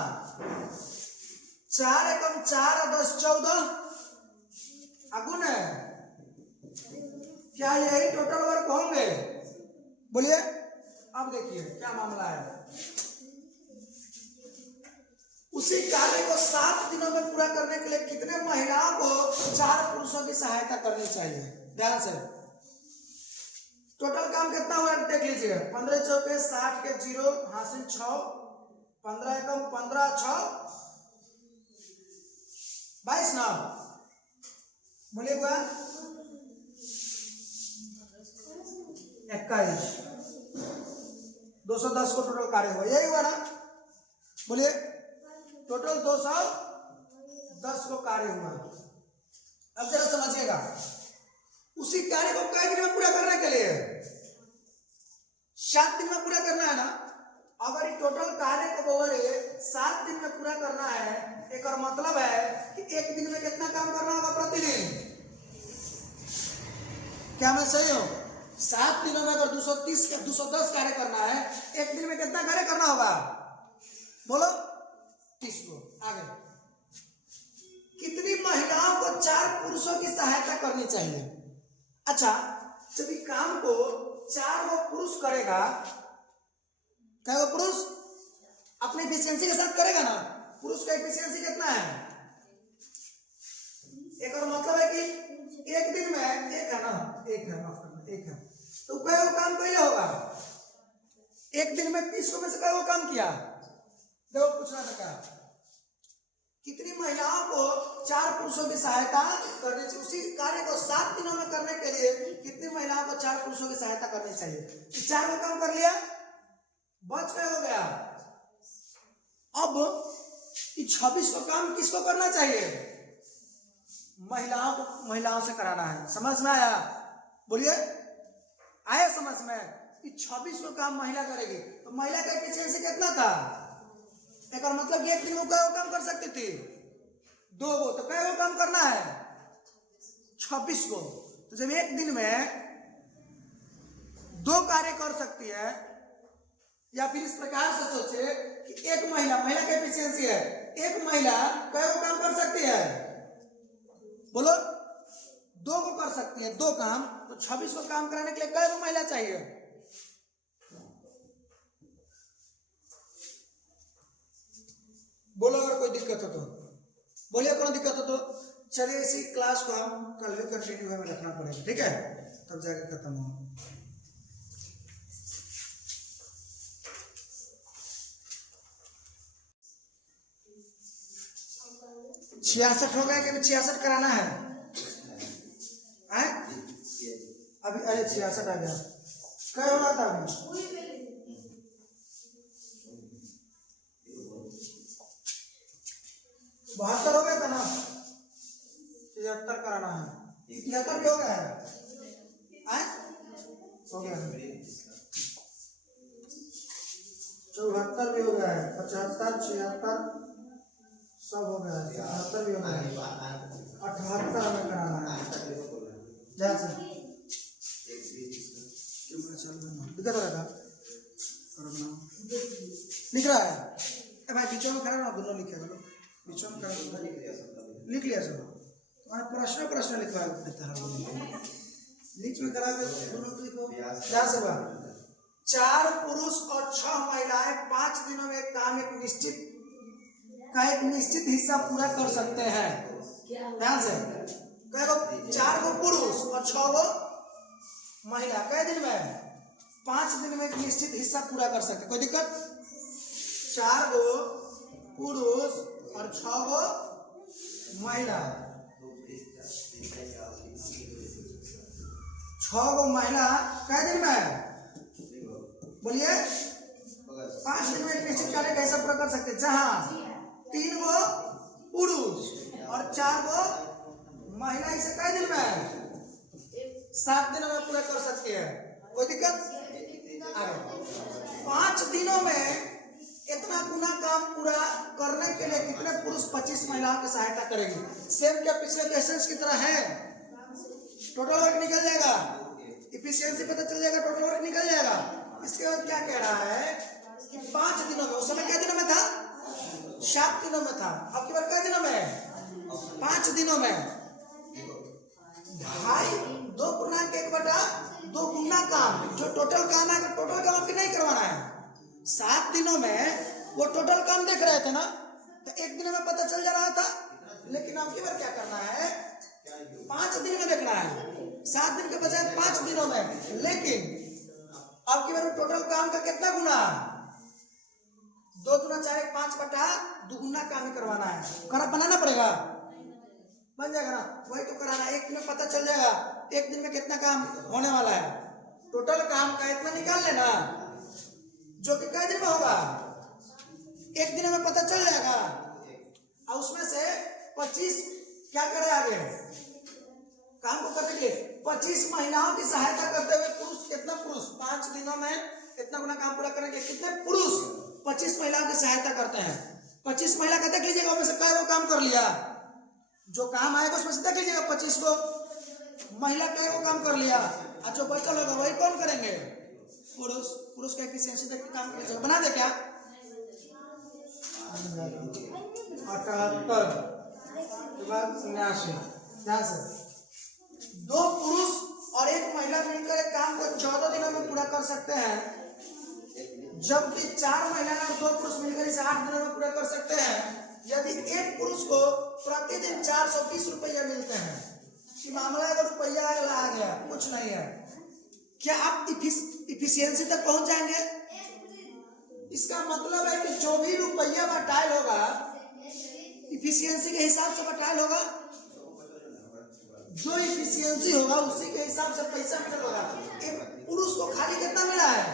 4 एकम 4 और 10 14 अगुण है। क्या यही टोटल वर्क होंगे? बोलिए। अब देखिए क्या मामला है। उसी कार्य को 7 दिनों में पूरा करने के लिए कितने महिलाओं को 4 पुरुषों की सहायता करनी चाहिए? ध्यान से टोटल काम कितना हुआ देख लीजिए। 15 चौके 60 के 0 हासिल 6, 15 एकम 15 6 22 ना। बोलिए 21 210 को टोटल कार्य हुआ, यही हुआ ना? बोलिए टोटल 210 को कार्य हुआ। अब जरा समझिएगा, उसी कार्य को कई दिन में पूरा करने के लिए 7 दिन में पूरा करना है ना। अगर टोटल कार्य को बोले 7 दिन में पूरा करना है, एक और मतलब है कि एक दिन में कितना काम करना होगा प्रतिदिन? क्या मैं सही हूं? 7 दिनों में अगर 210 कार्य करना है, एक दिन में कितना कार्य करना होगा? बोलो 30 को। आगे कितनी महिलाओं को 4 पुरुषों की सहायता करनी चाहिए? अच्छा, जब ये काम को 4 गो पुरुष करेगा, क्या वो पुरुष अपनी एफिशिएंसी के साथ करेगा ना? पुरुष का एफिशिएंसी कितना है? एक और मतलब है कि एक दिन में एक है ना, एक है, माफ करना, एक है तो कई वो काम पहले होगा। एक दिन में 30 को में से कई वो काम किया? देखो पूछना था क्या, कितनी महिलाओं को 4 पुरुषों की सहायता करनी चाहिए? उसी कार्य को 7 दिनों में करने के लिए कितनी महिलाओं को 4 पुरुषों की सहायता करनी चाहिए? 4 को काम कर लिया, बच गए हो गया। अब 26 को काम किसको करना चाहिए? महिलाओं को, महिलाओं से कराना है। समझ में आया? बोलिए आया समझ में? 26 को काम महिला करेगी तो महिला का एफिशिएंसी कितना था? एक और मतलब कि एक दिन वो कई काम कर सकती थी? 2 गो। तो कई काम करना है? 26 को। तो जब एक दिन में 2 कार्य कर सकती है, या फिर इस प्रकार से सोचे कि एक महिला का एफिशिएंसी है, एक महिला कई काम कर सकती है? बोलो 2 को कर सकती है, 2 काम। तो 26 को काम कराने के लिए कई महिला चाहिए? बोलो अगर कोई दिक्कत हो तो बोलिए। कोई दिक्कत हो तो चलिए इसी क्लास को हम कल भी कंटिन्यू में रखना पड़ेगा, ठीक है? तब जाके खत्म हो। 66 हो गया कि अभी 66 कराना है? अभी अरे 66 आ गया। क्या होना था अभी? 73 भी हो गया है? हो गया है। 74 भी हो गया है, 75, 76 सब हो गया है, 77 भी हो गया है, 78 हमें कराना है। ध्यान से दिक्कत रहेगा, लिख रहा है भाई, बीचों में खड़ा ना, दोनों लिखेगा लो, बीचों में खड़ा लिख लिया सब। तुम्हारा प्रश्न लिखवा देता है, बीच में करा के दोनों को लिखो। ध्यान से बात, 4 पुरुष और 6 महिलाएं 5 दिनों में काम एक निश्चित हिस्सा पूरा कर सकते हैं। ध्यान से, 4 गो पुरुष और 6 गो महिला कई दिन में 5 दिन में एक निश्चित हिस्सा पूरा कर सकते, कोई दिक्कत? 4 गो पुरुष और 6 गो महिला, 6 गो महिला कई दिन में, बोलिए 5 दिन में एक निश्चित कार्य कैसा पूरा कर सकते? जहां 3 गो पुरुष और 4 गो महिला, इसे कई दिन में 7 दिनों में पूरा कर सकते हैं, कोई दिक्कत? 5 दिनों में इतना गुना काम पूरा करने के लिए कितने पुरुष 25 महिलाओं की सहायता करेंगे? सेम क्या पिछले क्वेश्चंस की तरह है? टोटल वर्क निकल जाएगा, इफिशियंसी पता चल जाएगा, टोटल वर्क निकल जाएगा। इसके बाद क्या कह रहा है कि 5 दिनों में, उस समय कितने दिनों में था? 7 दिनों में था। अब की बार कितने दिनों में? 5 दिनों में 2.1/2 गुना काम, जो टोटल काम है, टोटल काम आपको नहीं करवाना है। 7 दिनों में वो टोटल काम देख रहे थे ना, तो 1 दिन में पता चल जा रहा था, लेकिन अब की बार क्या करना है? 5 दिन में देखना है, 7 दिन के बजाय 5 दिनों में। लेकिन अब की बार टोटल काम का कितना गुना? 2 गुना 4 5/2 गुना काम करवाना है। खराब बनाना पड़ेगा, बन जाएगा ना, वही तो कराना है। 1 दिन में पता चल जाएगा 1 दिन में कितना काम होने वाला है। टोटल काम का इतना निकाल लेना, जो कि कई दिन में होगा, 1 दिन में पता चल जाएगा। और उसमें से 25 क्या करे आगे काम को करने के लिए, 25 महिलाओं की सहायता करते हुए पुरुष, कितना पुरुष 5 दिनों में इतना गुना काम पूरा करने के लिए कितने पुरुष 25 महिलाओं की सहायता करते हैं। 25 महिला का देख लीजिएगा, उनमें से कई वो काम कर लिया, जो काम आएगा उसमें से देख लीजिएगा 25 को महिला कई वो काम कर लिया, और जो बचल होगा वही कौन करेंगे? पुरुष। पुरुष का एफिशिएंसी देख के काम कीजिएगा। बना दे क्या? 78 के बाद 79। ध्यान से, 2 पुरुष और 1 महिला मिलकर एक काम को 14 दिनों में पूरा कर सकते हैं, जबकि 4 महिला और 2 पुरुष मिलकर इसे 8 दिनों में पूरा कर सकते हैं। यदि एक पुरुष को प्रतिदिन 420 रुपया मिलते हैं, कि मामला अगर रुपया आ गया, कुछ नहीं है, क्या आप इफिशियंसी तक पहुंच जाएंगे? इसका मतलब है कि जो भी रुपया बटाइल होगा इफिशियंसी के हिसाब से बटाइल होगा, जो इफिशियंसी होगा उसी के हिसाब से पैसा मिल होगा। एक पुरुष को खाली कितना मिला है?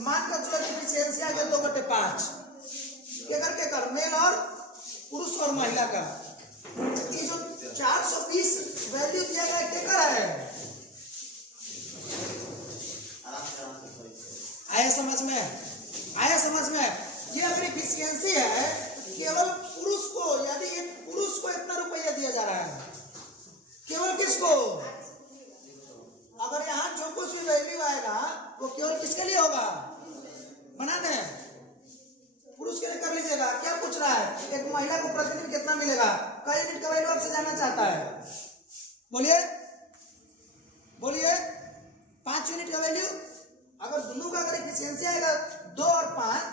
मान कर चलो इफिशियंसी आ गया 2/5, केकर मेल और पुरुष और महिला का। ये जो 420 वैल्यू दिया गया केकर है? आया समझ में? आया समझ में? ये अगर इफिशियंसी है, केवल पुरुष को, यदि एक पुरुष को इतना रुपया दिया जा रहा है, केवल किसको? अगर यहाँ जो कुछ भी वैल्यू आएगा वो केवल किसके लिए होगा? बना दें, पुरुष के लिए कर लीजिएगा। क्या पूछ रहा है? एक महिला को प्रतिदिन कितना मिलेगा? कई यूनिट का वैल्यू आपसे जानना चाहता है, बोलिए बोलिए। 5 यूनिट का वैल्यू, अगर दोनों का अगर एफिशिएंसी आएगा 2 और 5,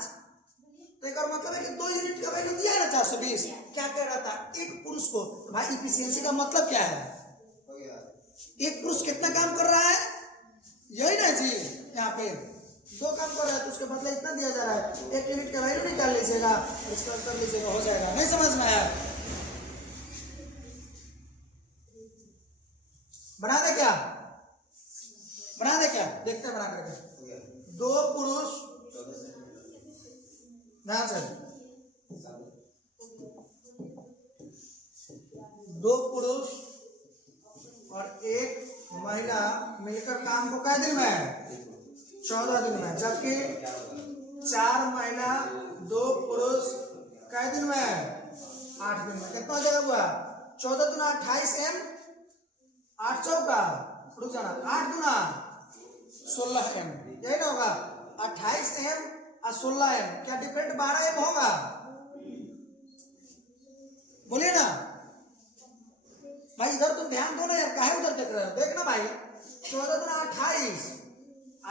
तो एक और मतलब है कि 2 यूनिट का वैल्यू दिया है ना 420। क्या कह रहा था? एक पुरुष को, भाई इफिशिएंसी का मतलब क्या है? एक पुरुष कितना काम कर रहा है, यही ना जी। यहाँ पे 2 काम कर रहा है तो उसके बदले इतना दिया जा रहा है, 1 यूनिट का वैल्यू निकाल लीजिएगा, इसका कर लीजिएगा, हो जाएगा। नहीं समझ में आया? बना दे क्या? बना दे क्या? देखते हैं बना करके। 2 पुरुष, ध्यान से, 2 पुरुष और एक महिला मिलकर काम को कै दिन में 14 दिन में, जबकि 4 महिला 2 पुरुष कै दिन में 8 दिन में। कितना जगह हुआ 14 दूना 28 एम 8 चौका रुक जाना 8 दूना 16 एम, यही ना होगा 28 एम और 16 एम, क्या डिफरेंट 12 एम होगा? बोलिए ना भाई, इधर तुम ध्यान दो ना यार, काहे उधर देख रहे हो? देखना भाई 14 दूना 28,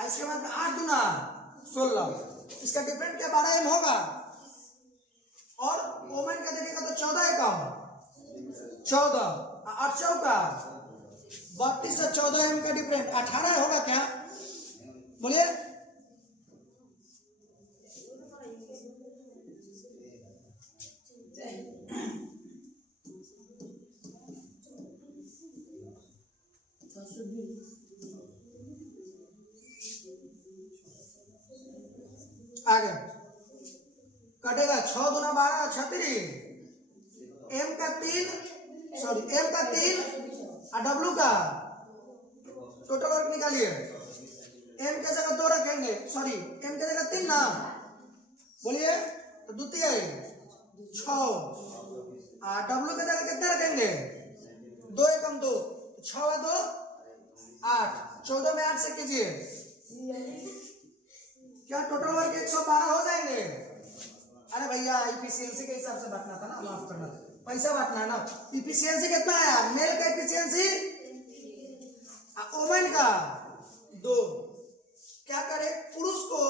इसके बाद 8 दूना 16, इसका डिफरेंट क्या 12 एम होगा? और वोमेन का देखिएगा तो 14 एकम 14 8 चौका 32 से 14 एम का डिफरेंट 18 होगा क्या? बोलिए। आगे कटेगा 6 दूना 12 36, एम का 3 और डब्लू का टोटल वर्क निकालिए। एम के जगह 2 रखेंगे, सॉरी एम के जगह 3 ना, बोलिए तो द्वितीय 6 और डब्लू के जगह कितने रखेंगे 2 एकम 2, 6 और 2 8, 14 में 8 से कीजिए, क्या टोटल वर्क 112 हो जाएंगे? अरे भैया इफिशियंसी के हिसाब से बांटना था ना, माफ करना, पैसा बांटना है ना। इफिशियंसी कितना आया? मेल का इफिशियंसी वोमेन का 2, क्या करे पुरुष को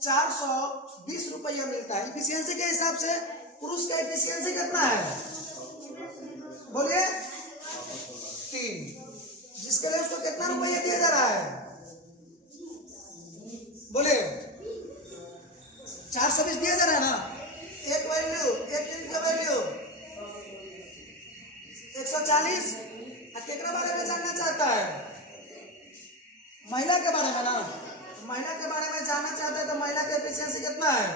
420 रुपया मिलता है इफिशियंसी के हिसाब से। पुरुष का इफिशियंसी कितना है? बोलिए 3, जिसके लिए उसको कितना रुपया दिया जा रहा है? बोले 420 दिया जा रहा है ना। एक वैल्यू, एक यूनिट का वैल्यू 140। केकरा बारे में जानना चाहता है? महिला के बारे में ना। महिला के बारे में जानना चाहता है तो महिला का एफिशिएंसी कितना है?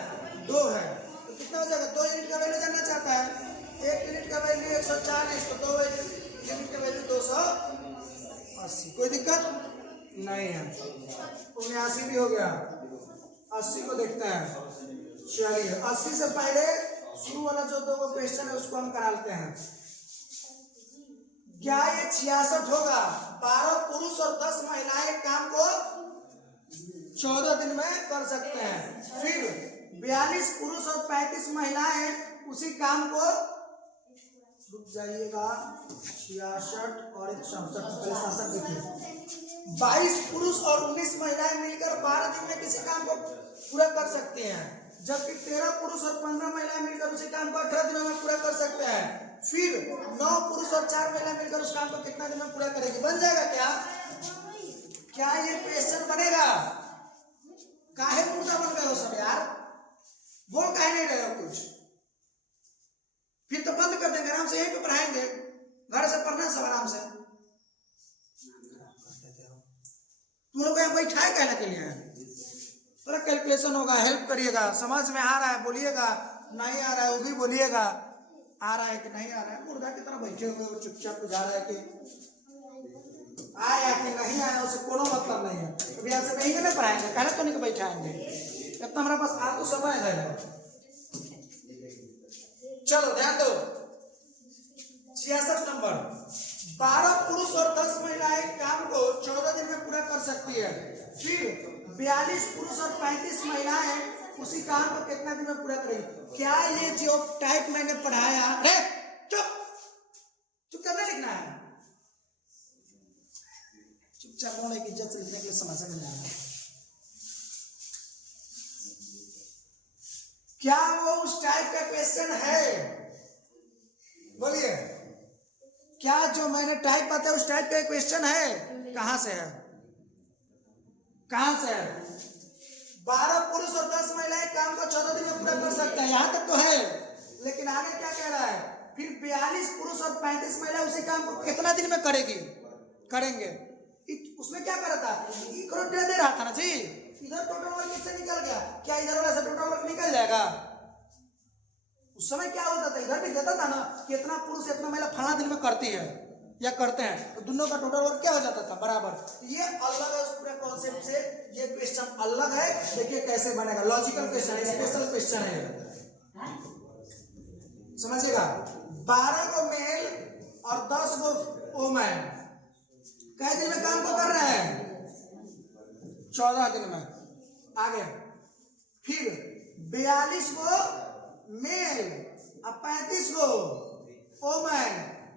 2 है, तो कितना हो जाएगा? 2 यूनिट का वैल्यू जानना चाहता है। 1 यूनिट का वैल्यू 140, तो 2 यूनिट का वैल्यू 280। कोई दिक्कत नहीं है। 79 भी हो गया, 80 को देखते हैं। चलिए 80 से पहले शुरू वाला जो 2 क्वेश्चन है उसको हम करा लेते हैं। क्या ये 66 होगा? 12 पुरुष और 10 महिलाएं काम को 14 दिन में कर सकते हैं। फिर 42 पुरुष और 35 महिलाएं उसी काम को, रुक जाइएगा, 66 और 67 देखिए, 22 पुरुष और 19 महिलाएं मिलकर 12 दिन में किसी काम को पूरा कर सकते हैं, जबकि 13 पुरुष और 15 महिलाएं मिलकर उसी काम को 18 दिनों में पूरा कर सकते हैं। फिर 9 पुरुष और 4 महिलाएं मिलकर उस काम को कितना दिन में पूरा करेगी? बन जाएगा क्या? क्या ये क्वेश्चन बनेगा? काहे मुर्दा बन गए हो सब यार? बोल काहे नहीं रहे हो कुछ? फिर तो बंद कर देंगे, आराम से यहीं पे पढ़ाएंगे, घर से पढ़ना सब आराम से। तुम लोग यहाँ बैठाए कहने के लिए? थोड़ा कैलकुलेशन होगा, हेल्प करिएगा, समझ में आ रहा है बोलिएगा, नहीं आ रहा है वो भी बोलिएगा, आ रहा है कि नहीं आ रहा है। मुर्दा की तरह बैठे हुए हो चुपचाप, बुझा रहा है कि आया कि नहीं आया उससे कोनो मतलब नहीं है। अभी आपसे नहीं करना पड़ाएंगे, कहना तो नहीं बैठाएंगे, इतना हमारे पास आ तो समय है। चलो ध्यान दो, 66 नंबर, 12 पुरुष और 10 महिलाएं काम को 14 दिन में पूरा कर सकती है। फिर 42 पुरुष और 35 महिलाएं उसी काम को कितना दिन में पूरा करेगी? क्या ये जो टाइप मैंने पढ़ाया, चुप करना लिखना है, चुपचाप होने की इज्जत से लिखने के लिए समझ में नहीं आ रहा। क्या वो उस टाइप का क्वेश्चन है? बोलिए, क्या जो मैंने टाइप पता है उस टाइप का क्वेश्चन है? कहां से है? कहां से है? 12 पुरुष और 10 महिलाएं काम को 14 दिन में पूरा कर सकता है, यहां तक तो है। लेकिन आगे क्या कह रहा है? फिर 42 पुरुष और 35 महिलाएं उसी काम को कितना दिन में करेंगे? उसमें क्या करा था? इक्वल दे रहा था ना जी। इधर टोटल वर्क किससे निकल गया? क्या इधर वाला से टोटल वर्क निकल जाएगा? उस समय क्या होता था? इधर भी देता था ना, कितना पुरुष इतना महिला फला दिन में करती है, या करते हैं तो दोनों का टोटल वर्क क्या हो जाता था बराबर। ये अलग है उस पूरे कॉन्सेप्ट से, ये क्वेश्चन अलग है। देखिए कैसे बनेगा, लॉजिकल क्वेश्चन है, स्पेशल क्वेश्चन है, समझिएगा। 12 को मेल और 10 को वुमेन कई दिन में काम को कर रहे हैं, 14 दिन में। आगे फिर 42 को मेल और 35 को वुमेन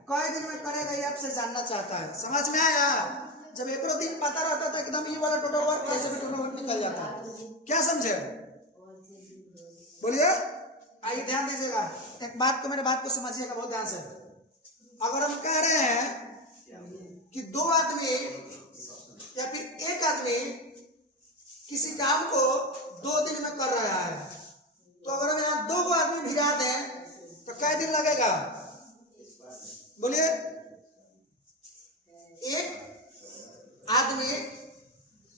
कई दिन में करेगा, ये आपसे जानना चाहता है। समझ में आया? जब एक दिन पता रहता था एकदम ये वाला टोटल वर्क कैसे भी टोटल वर्क निकल जाता है। क्या समझे? बोलिए। आइए ध्यान दीजिएगा, एक बात को, मेरे बात को समझिएगा बहुत ध्यान से। अगर हम कह रहे हैं कि 2 आदमी या फिर एक आदमी किसी काम को 2 दिन में कर रहा है, तो अगर हम यहाँ 2 आदमी भिड़ा दें तो कितने दिन लगेगा? बोलिए। एक आदमी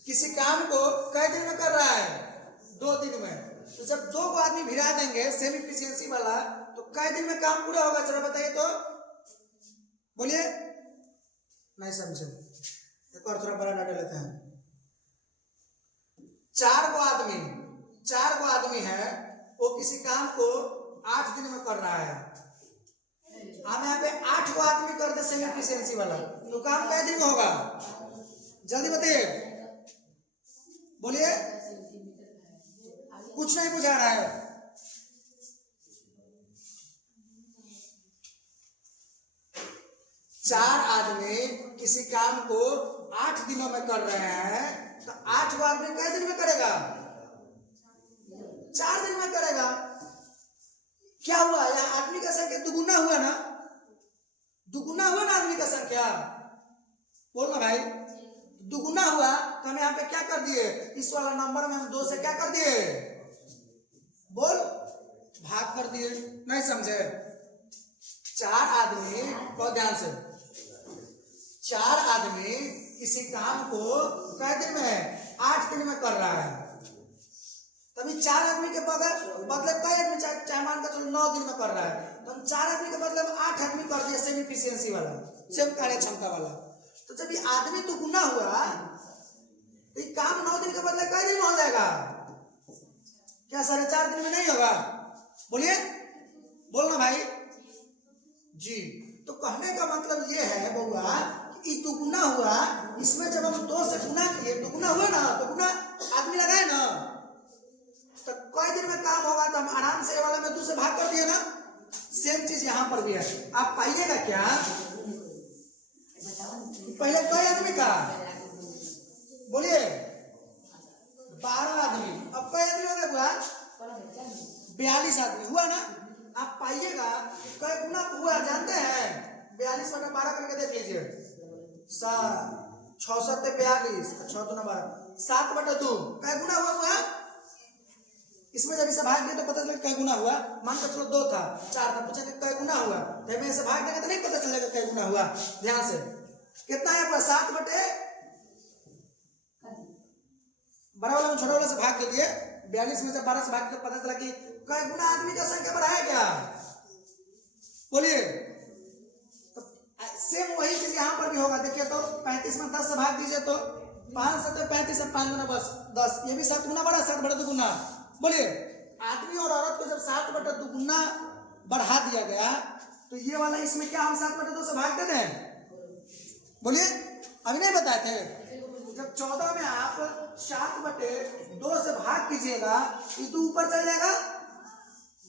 किसी काम को कितने दिन में कर रहा है? 2 दिन में। तो जब 2 को आदमी भिड़ा देंगे सेम इफिशिएंसी वाला, तो कितने दिन में काम पूरा होगा? जरा बताइए तो, बोलिए। नहीं समझे? एक और थोड़ा बड़ा डाटा लेते हैं। 4 को आदमी है, वो किसी काम को 8 दिन में कर रहा है। हम यहाँ पे 8 को आदमी करते सेम एफिशिएंसी वाला, तो काम कितने दिन में होगा? जल्दी बताइए, बोलिए। कुछ नहीं बुझा रहा है। चार आदमी किसी काम को 8 दिनों में कर रहे हैं, तो 8 को आदमी कितने दिन में करेगा? 4 दिन में करेगा। क्या हुआ? यहाँ आदमी का संख्या दुगुना हुआ ना, दुगुना हुआ ना आदमी का संख्या। बोल ना भाई, दुगुना हुआ तो हम यहाँ पे क्या कर दिए? इस वाला नंबर में हम 2 से क्या कर दिए? बोल, भाग कर दिए। नहीं समझे? 4 आदमी, बहुत ध्यान से, 4 आदमी किसी काम को कितने दिन में? 8 दिन में कर रहा है। तभी 4 आदमी के बदले कई आदमी, चाहे मान कर चलो 9 दिन में कर रहा है, तो हम 4 आदमी के बदले 8 आदमी कर दिया सेम इफिशिएंसी वाला, सेम कार्य क्षमता वाला। तो जब ये आदमी दुगुना हुआ तो ये काम 9 दिन के बदले कई दिन में हो जाएगा? क्या 4.5 दिन में नहीं होगा? बोलिए, बोलना भाई जी। तो कहने का मतलब ये है बउआ कि दुगुना हुआ, इसमें जब हम 2 से गुना किए, दुगुना हुआ ना, तो गुना आदमी लगाए ना, तो कई दिन में काम होगा। तो हम आराम से वाला में 2 से भाग कर दिए ना। सेम चीज यहाँ पर भी है। आप पाइएगा क्या? पहले कई आदमी का, बोलिए, 12 आदमी। अब कई आदमी हो गया बुआ? 42 आदमी हुआ ना। आप पाइएगा कई गुना हुआ जानते हैं? 42 बटा 12 करके देख लीजिए। 6 7 42, 6 2 12, 7 बटा 2 कई गुना हुआ? इसमें जब इसे भाग दिए तो पता चलेगा कई गुना हुआ। मान कर चलो 2 था, 4 था, पूछेंगे कई गुना हुआ, तो मैं इसे भाग देंगे तो नहीं पता चलेगा कई गुना हुआ। ध्यान से, कितना है आपका? 7 बटे, बड़ा वाला में छोटा वाला से भाग कर दिए। 42 में से 12 से भाग कर पता चला कि कई गुना आदमी का संख्या बढ़ा है क्या? बोलिए। तो सेम वही चीज यहाँ पर भी होगा। देखिए तो 35 में 10 से भाग दीजिए तो 5 7 35 से 5 गुना बस 10, ये भी 7 गुना बढ़ा, 7 बटा 2 गुना। बोलिए, आदमी और औरत को जब 7 बटा 2 गुना बढ़ा दिया गया, तो ये वाला इसमें क्या हम 7 बटा 2 से भाग दे दें? बोलिए, अभी नहीं बताए थे? जब 14 में आप 7 बटे 2 से भाग कीजिएगा, ये 2 ऊपर चल जाएगा,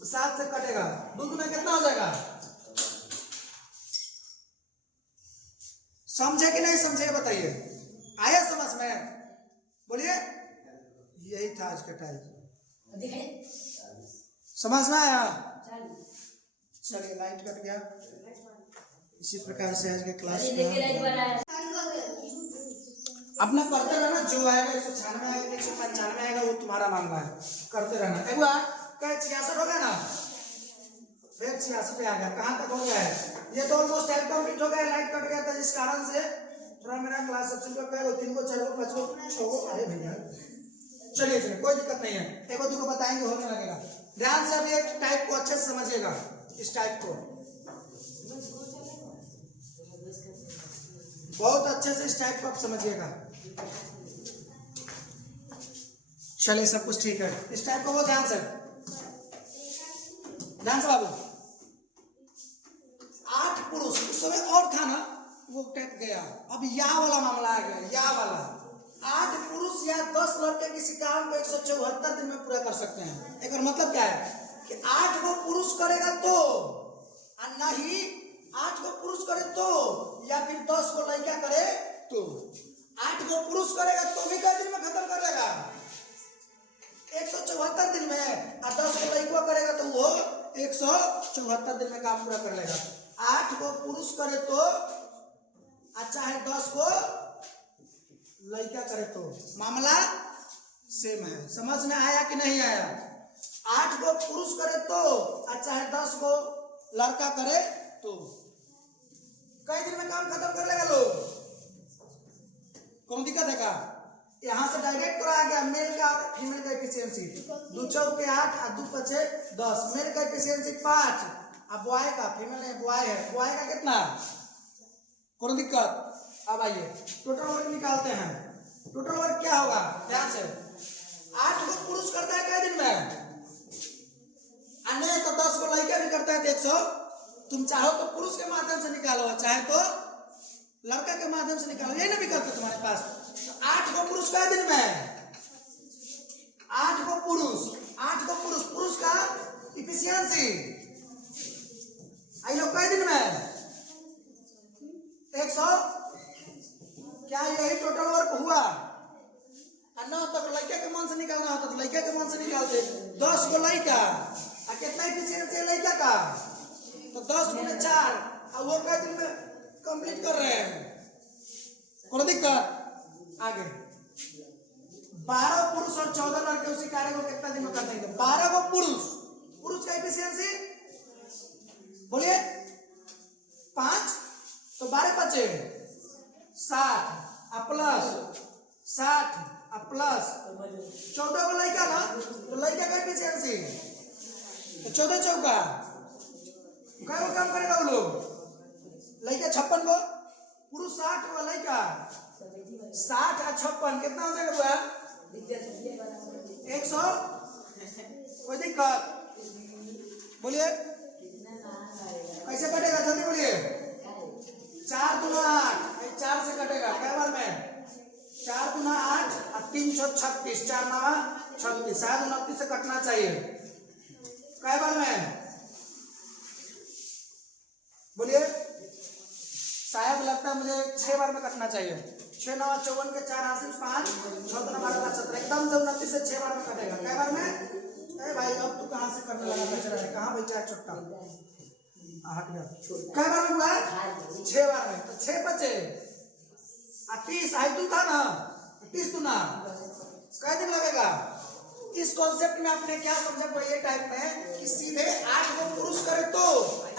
7 से कटेगा, 2 गुना कितना हो जाएगा? समझे कि नहीं समझे बताइए? आया समझ में? बोलिए। यही था आज का टाइम। समझ में आया? चलिए, लाइट कट गया। इसी प्रकार से आज के क्लास अपना करते रहना। जो आएगा 196 आएगा, 195 आएगा, वो तुम्हारा मामला है, करते रहना। एक बार 66 हो गया ना, फिर 86 पे आ गया। कहाँ तक हो गया है? ये तो ऑलमोस्ट टाइम कंप्लीट हो गया। लाइट कट गया था जिस कारण से थोड़ा मेरा क्लास सबसे कई 3 को 4 को 5 को 6 को। अरे भैया चलिए चलिए, कोई दिक्कत नहीं है, एक दो को बताएंगे, होने लगेगा। ध्यान से अभी एक टाइप को अच्छे से समझिएगा। इस टाइप को बहुत अच्छे से इस टाइप को आप समझिएगा। चलिए सब कुछ ठीक है। इस टाइप को वो ध्यान से बाबू। 8 पुरुष उस समय और था ना, वो टैप गया। अब या वाला मामला आ गया, या वाला 8 पुरुष या 10 लड़के किसी काम को 174 दिन में पूरा कर सकते हैं। एक और मतलब क्या है कि 8 को पुरुष करेगा तो, और नहीं 8 को पुरुष करे तो, या फिर 10 को लड़का करे तो। 8 को पुरुष करेगा तो भी कई दिन में खत्म कर लेगा 174 दिन में, और 10 को लड़का करेगा तो वो 174 दिन में काम पूरा कर लेगा। 8 को पुरुष करे तो, चाहे 10 को लड़का करे तो, मामला सेम है। समझ में आया कि नहीं आया? 8 को पुरुष करे तो, चाहे 10 को लड़का करे तो, कई दिन में काम खत्म कर लेगा लोग। कौन दिक्कत है का? यहाँ से डायरेक्ट तो आ गया मेल का और फीमेल का एफिशिएंसी। 2 चौके 8 और 2 पचे 10। मेल का एफिशिएंसी 5, अब बॉय का, फीमेल है बॉय है, बॉय का कितना? कौन दिक्कत? अब आइए टोटल वर्क निकालते हैं। टोटल वर्क क्या होगा ध्यान से। 8 को पुरुष करता है कई दिन में, अन्य तो 10 को लड़का भी करता है 100। तुम चाहो तो पुरुष के माध्यम से निकालो, चाहे तो लड़का के माध्यम से निकालो, यही ना विकल्प तुम्हारे पास। 8 को पुरुष कई दिन में? 8 को पुरुष, पुरुष का इफिशियंसी आई लोग कई दिन में? 100। क्या यही टोटल वर्क हुआ? ना तो लड़के के मन से निकालना होता तो लड़के के मन से निकालते। 10 को लड़का, कितना इफिशियंसी है लड़का का? तो 10 गुने 4, और वो कई दिन में कंप्लीट कर रहे हैं। कोई दिक्कत? आगे 12 पुरुष और 14 लड़के उसी कार्य को कितना दिन में कर देंगे? 12 को पुरुष का इफिशियंसी बोलिए 5, तो 12 बचे 60 प्लस 60 प्लस 14 को लड़का ना, तो लड़का का इफिशियंसी 14 चौका क्या वो काम करेगा वो लोग? लड़का 56 को, पुरुष 60 को, लड़का 60 और 56 कितना हो जाएगा बुआ? 100। कोई दिक्कत? बोलिए कैसे कटेगा जल्दी बोलिए। 4 दूना 8, 4 से कटेगा क्या बार में? 4 दूना 8 और 3 छो 36, 4 नवा 36, शायद 29 से कटना चाहिए। क्या बार में बोलिए? शायद लगता है मुझे 6 बार में कटना चाहिए। 6 9 54 के 4 हासिल 5, 14 12 17, एकदम से 29 से 6 बार में कटेगा। क्या बार में? अरे भाई अब तू कहाँ से करने लगा बेचारा है? कहाँ बैठा है छोटा? हट गया। क्या बार में हुआ? 6 बार में। तो 6 बचे 30 आई था ना, 30 तू ना, कै दिन लगेगा? इस कॉन्सेप्ट में आपने क्या समझा वो ये टाइप में कि सीधे 8 को पुरुष करे तो,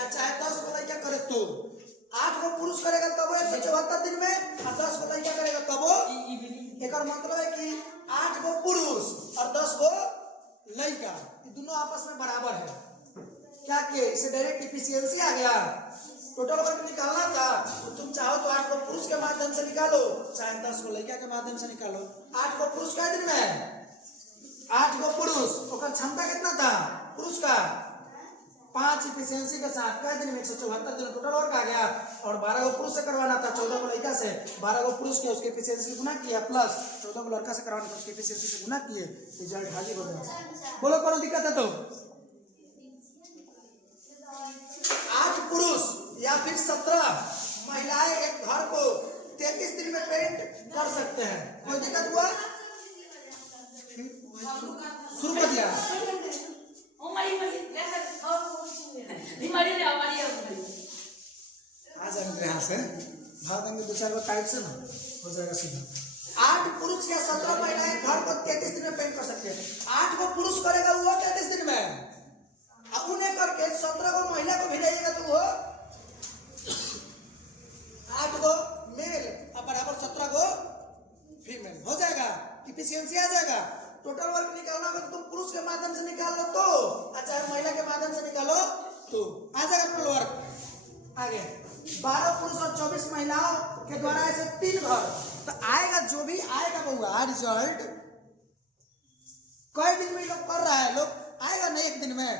चाहे 10 को लड़का करे तो। 8 को पुरुष करेगा तब 174 दिन में, और 10 को लड़का करेगा तब। एक और मतलब है कि 8 को पुरुष और 10 को लड़का, ये दोनों आपस में बराबर है। क्या किए? इसे डायरेक्ट इफिशियंसी आ गया। टोटल वर्क निकालना था तो तुम चाहो तो 8 को पुरुष के माध्यम से निकालो, चाहे 10 को लड़का के माध्यम से निकालो। 8 को पुरुष कै दिन में? 8 को पुरुष, और क्षमता कितना था पुरुष का? 5 इफिशियंसी के साथ कै दिन में? 174 दिन टोटल वर्क आ गया। और 12 को पुरुष से करवाना था, 14 को लड़का से। 12 को पुरुष किया, उसके इफिशियंसी गुना किया, प्लस 14 को लड़का से करवाना था, उसके इफिशियंसी से गुना किए, रिजल्ट हाजिर हो गया। बोलो कौन दिक्कत है? तो 8 पुरुष या फिर 17 महिलाएं एक घर को 33 दिन में पेंट कर सकते हैं। कोई दिक्कत हुआ? शुरू कर दिया। आ जाएंगे यहाँ से, भाग देंगे 2-4 बार टाइट से ना, हो जाएगा सीधा। 8 पुरुष या 17 महिलाएं घर को 33 दिन में पेंट कर सकते हैं। 8 को पुरुष करेगा वो 33 दिन में, अब उन्हें करके 17 को महिला को भेजाइएगा तो वो 8 को मेल और बराबर 17 को फीमेल हो जाएगा। इफिशियंसी आ जाएगा। टोटल वर्क निकालना होगा तो तुम पुरुष के माध्यम से निकाल लो तो, चाहे महिला के माध्यम से निकालो तो आ जाएगा टोटल वर्क। आगे 12 पुरुष और 24 महिलाओं के द्वारा ऐसे 3 घर, तो आएगा जो भी आएगा बउआ रिजल्ट कई दिन में लोग कर रहा है, लोग आएगा ना एक दिन में,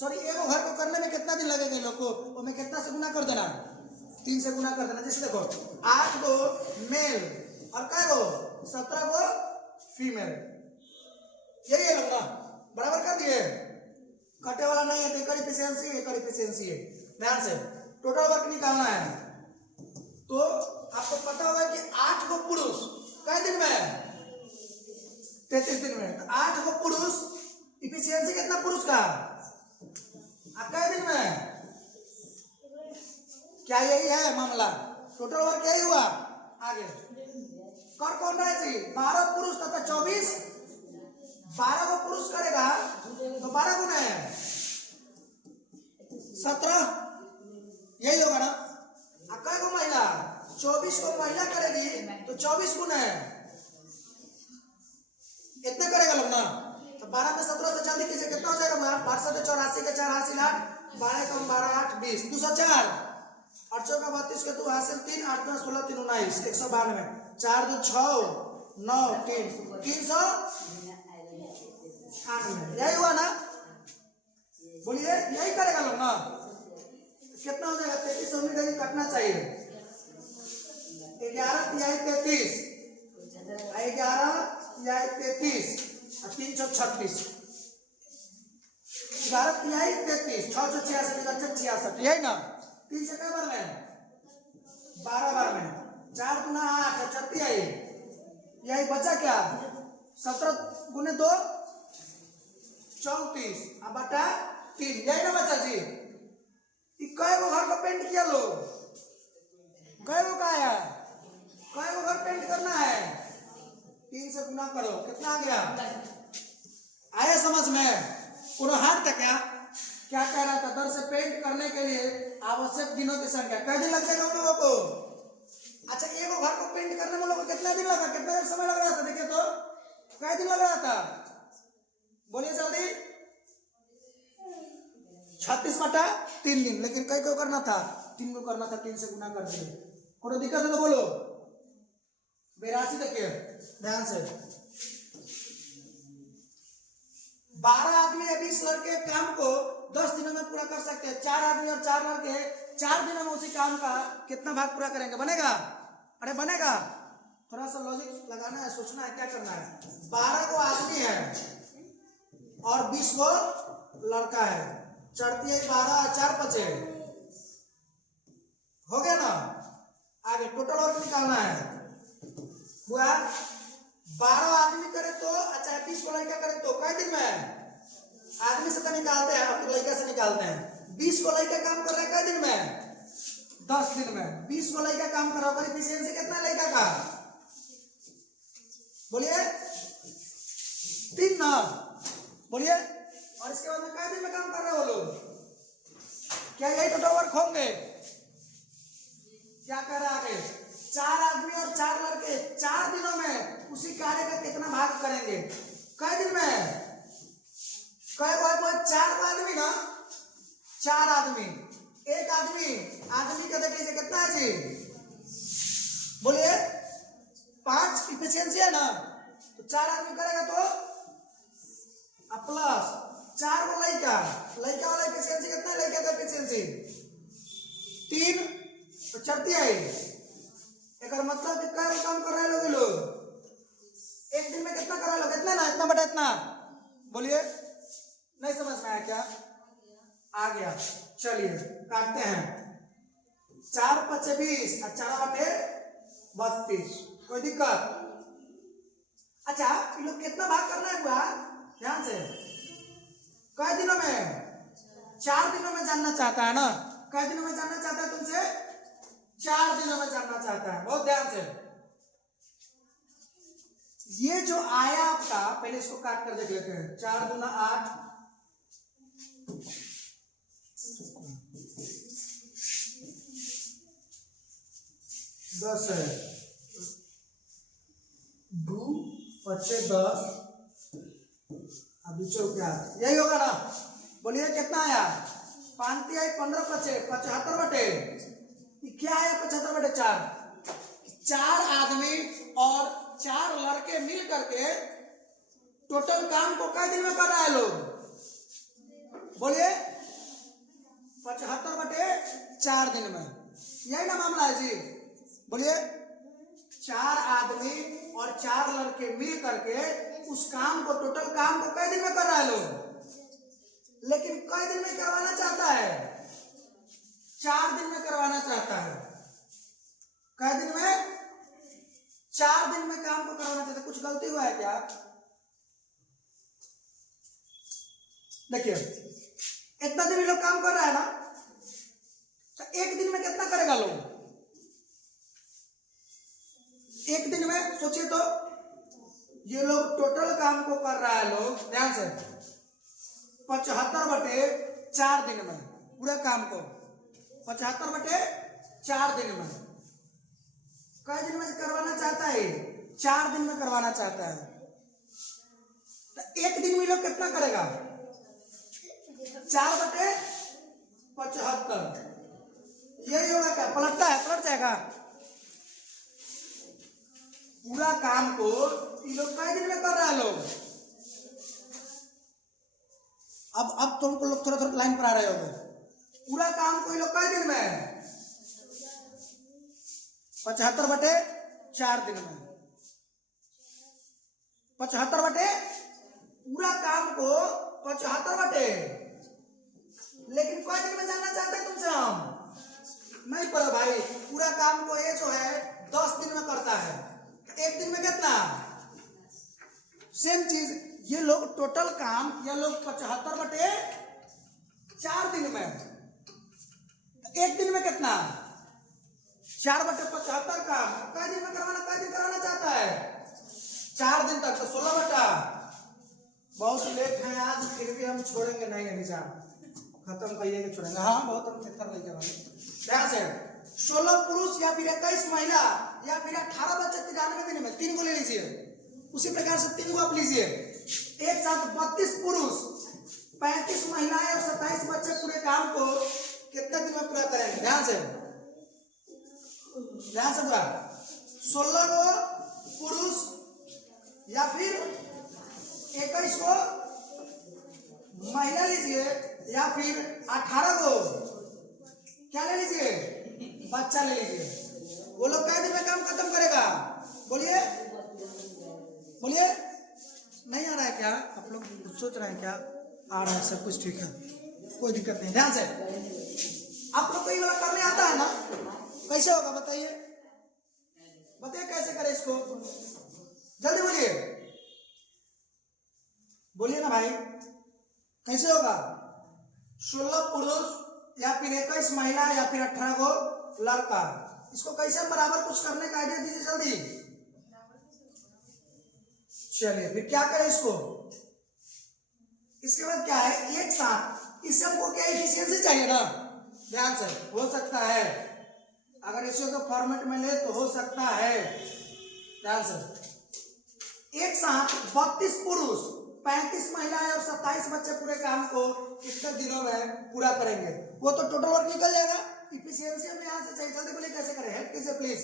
सॉरी एगो घर को करने में कितना दिन लगेगा लोग को, उसमें कितना से गुना कर देना, 3 से गुना कर देना। जैसे देखो 8 गो मेल और कै गो 17 गो फीमेल, यही है लोग ना, बराबर कर दिए, कटे वाला नहीं है, तो इफिशियंसी है। ध्यान से टोटल वर्क निकालना है, तो आपको पता होगा कि 8 गो पुरुष कै दिन में 33 दिन में, तो 8 गो पुरुष, इफिशियंसी कितना पुरुष का कै दिन में, क्या यही है मामला, टोटल वर्क यही हुआ। आगे कर कौन रहा है जी, 12 पुरुष तथा 24, 12 को पुरुष करेगा तो 12 गुना है 17, यही होगा ना। कै को महिला, 24 को महिला करेगी तो 24 गुना है, कितने करेगा लोग ना, तो 12 में 17 से जल्दी कीजिए, कितना हो जाएगा 884 के 4 हासिल 8, 12 कम 12 8 20, 204 और 4 का 32 के 2 हासिल 3, 8 में 16 3 19, 192, 4 2 6 9 3 300, यही हुआ ना, बोलिए यही करेगा लोग ना, कितना हो जाएगा 33 मीटर कटना चाहिए, 11 तिहाई 33, 11 तिहाई 33 और 336, 11 तिहाई 33, 666 66, यही ना, 3 से क्या बार में 12 बार में, 4 गुना 8 और 4 तिहाई, यही बचा क्या 17 गुने 2 34 अब बटा 3, यही ना बचा जी। कै गो घर को पेंट किया लो, कै गो का है, कै गो घर पेंट करना है, 3 से गुना करो, कितना आ गया, आया समझ में, कोनो हाथ था क्या कह रहा था, दर से पेंट करने के लिए आवश्यक दिनों की संख्या, कै दिन लग जाएगा हम लोगों को। अच्छा एगो घर को पेंट करने में लोगों को कितना दिन लगा, कितना समय लग रहा था, देखिए तो कै दिन लग रहा था, बोलिए जल्दी, 36/3 दिन, लेकिन कई को करना था 3 को करना था, 3 से गुना कर दिए, कोई दिक्कत है तो बोलो। 82 देखिए ध्यान से, 12 आदमी या 20 लड़के काम को 10 दिनों में पूरा कर सकते हैं, 4 आदमी और 4 लड़के 4 दिनों में उसी काम का कितना भाग पूरा करेंगे, बनेगा, अरे बनेगा, थोड़ा सा लॉजिक लगाना है, सोचना है, क्या करना है, 12 को आदमी है और 20 को लड़का है, चढ़ती है 12 4 बचे, हो गया ना। आगे टोटल वर्क निकालना है, हुआ 12 आदमी करे तो, अच्छा 20 को लड़का करे तो कै दिन में, आदमी से तो निकालते हैं, अब लड़का से निकालते हैं, 20 को लड़का काम कर रहा है कै दिन में 10 दिन में, 20 को लड़का काम कर रहा है, इफिशियंसी कितना लड़का का, बोलिए 3 ना, बोलिए, और इसके बाद में कै दिन में काम कर रहे हो लोग, क्या यही टोटल वर्क होंगे, क्या कह रहा है, 4 आदमी और 4 लड़के 4 दिनों में उसी कार्य का कितना भाग करेंगे, कै दिन में, कै बार 4 आदमी ना, 4 आदमी, एक आदमी का देख लीजिए कितना है जी, बोलिए 5 इफिशियंसी है ना, तो 4 आदमी करेगा तो प्लस 4 को लड़का वाला इफिशियंसी कितना है, लड़का का इफिशियंसी 3 तो चढ़ती है, एक मतलब कि क्या काम कर रहे हैं लोग, एक दिन में कितना कर रहे लोग, इतना ना, इतना बटा इतना, बोलिए, नहीं समझ में आया क्या, आ गया, चलिए काटते हैं, 4 × 5 = 20 और 4 बटे 32, कोई दिक्कत। अच्छा ये लोग कितना भाग करना है बुआ, ध्यान से, कई दिनों में 4 दिनों में जानना चाहता है ना, कई दिनों में जानना चाहता है तुमसे, 4 दिनों में जानना चाहता है, बहुत ध्यान से। ये जो आया आपका, पहले इसको काट कर देख लेते हैं, 4 दूना 8, 10 है, 2 × 5 = 10, अब क्या यही होगा ना, बोलिए कितना आया, 5 × 15 = 75 बटे, क्या है 75/4, 4 आदमी और 4 लड़के मिल करके टोटल काम को कई दिन में कर रहा है लोग? बोलिए 75/4 दिन में। यही ना मामला है जी? बोलिए 4 आदमी और 4 लड़के मिल करके उस काम को, टोटल काम को कई दिन में कर रहा है लोग? लेकिन कई दिन में करवाना चाहता है? 4 दिन में करवाना चाहता है। कई दिन में? 4 दिन में काम को करवाना चाहता है। कुछ गलती हुआ है क्या? देखिए इतना दिन लोग काम कर रहा है ना, तो एक दिन में कितना करेगा लोग? एक दिन में सोचिए तो, ये लोग टोटल काम को कर रहा है लोग, ध्यान से, 75/4 दिन में पूरा काम को 75/4 दिन में। कई दिन में करवाना चाहता है? 4 दिन में करवाना चाहता है। तो एक दिन में लोग कितना करेगा? 4/75। यही होगा क्या? पलटता है, पलट जाएगा पूरा काम को। ये लोग कई दिन में कर रहा है लोग? अब तुमको लोग थोड़ा थोड़ा लाइन पर आ रहे होंगे। पूरा काम को ये लोग कई दिन में? 75/4 दिन में। 75 पूरा काम को 75 लेकिन कई दिन में जानना चाहते हैं तुमसे हम? नहीं पर भाई, पूरा काम को ये जो है 10 दिन में करता है, एक दिन में कितना? सेम चीज ये लोग टोटल काम, ये लोग 75/4 दिन में, एक दिन में कितना? 4/75 काम कई दिन में करवाना, कई दिन कराना चाहता है? 4 दिन तक। तो 16 बहुत लेट है आज, फिर भी हम छोड़ेंगे नहीं है निजाम, खत्म करिए कि छोड़ेंगे। हाँ बहुत हम चक्कर लेके आएंगे। ध्यान से, 16 पुरुष या फिर 21 महिला या फिर 18 बच्चे 93 दिन में, 3 को ले लीजिए। उसी प्रकार से 3 को आप लीजिए। एक साथ 32 पुरुष, 35 महिलाएं और 27 बच्चे पूरे काम को कितने दिन में पूरा करेंगे? ध्यान से, ध्यान से पूरा। 16 को पुरुष या फिर 21 को महिला लीजिए या फिर 18 को क्या ले लीजिए? बच्चा ले लीजिए। वो लोग कई दिन में काम खत्म करेगा? बोलिए, बोलिए। नहीं आ रहा है क्या? आप लोग सोच रहे हैं क्या? आ रहा है, सब कुछ ठीक है, कोई दिक्कत नहीं। ध्यान से, आप लोग को ये वाला करने आता है ना? कैसे होगा बताइए, बताइए कैसे करें इसको, जल्दी बोलिए, बोलिए ना भाई, कैसे होगा? 16 पुरुष या फिर 21 महिला या फिर 18 को लड़का, इसको कैसे बराबर कुछ करने का आइडिया दीजिए जल्दी। चलिए फिर क्या करें इसको? इसके बाद क्या है, एक साथ इससे हमको क्या एफिशिएंसी चाहिए ना? ध्यान से, हो सकता है अगर इसे को फॉर्मेट में ले तो हो सकता है, ध्यान से, एक साथ 32 पुरुष, 35 महिलाएं और 27 बच्चे पूरे काम को कितने दिनों में पूरा करेंगे? वो तो टोटल वर्क निकल जाएगा। इफिशियंसी हमें यहाँ से चाहिए, जल्दी बोलिए कैसे करें, हेल्प कीजिए प्लीज।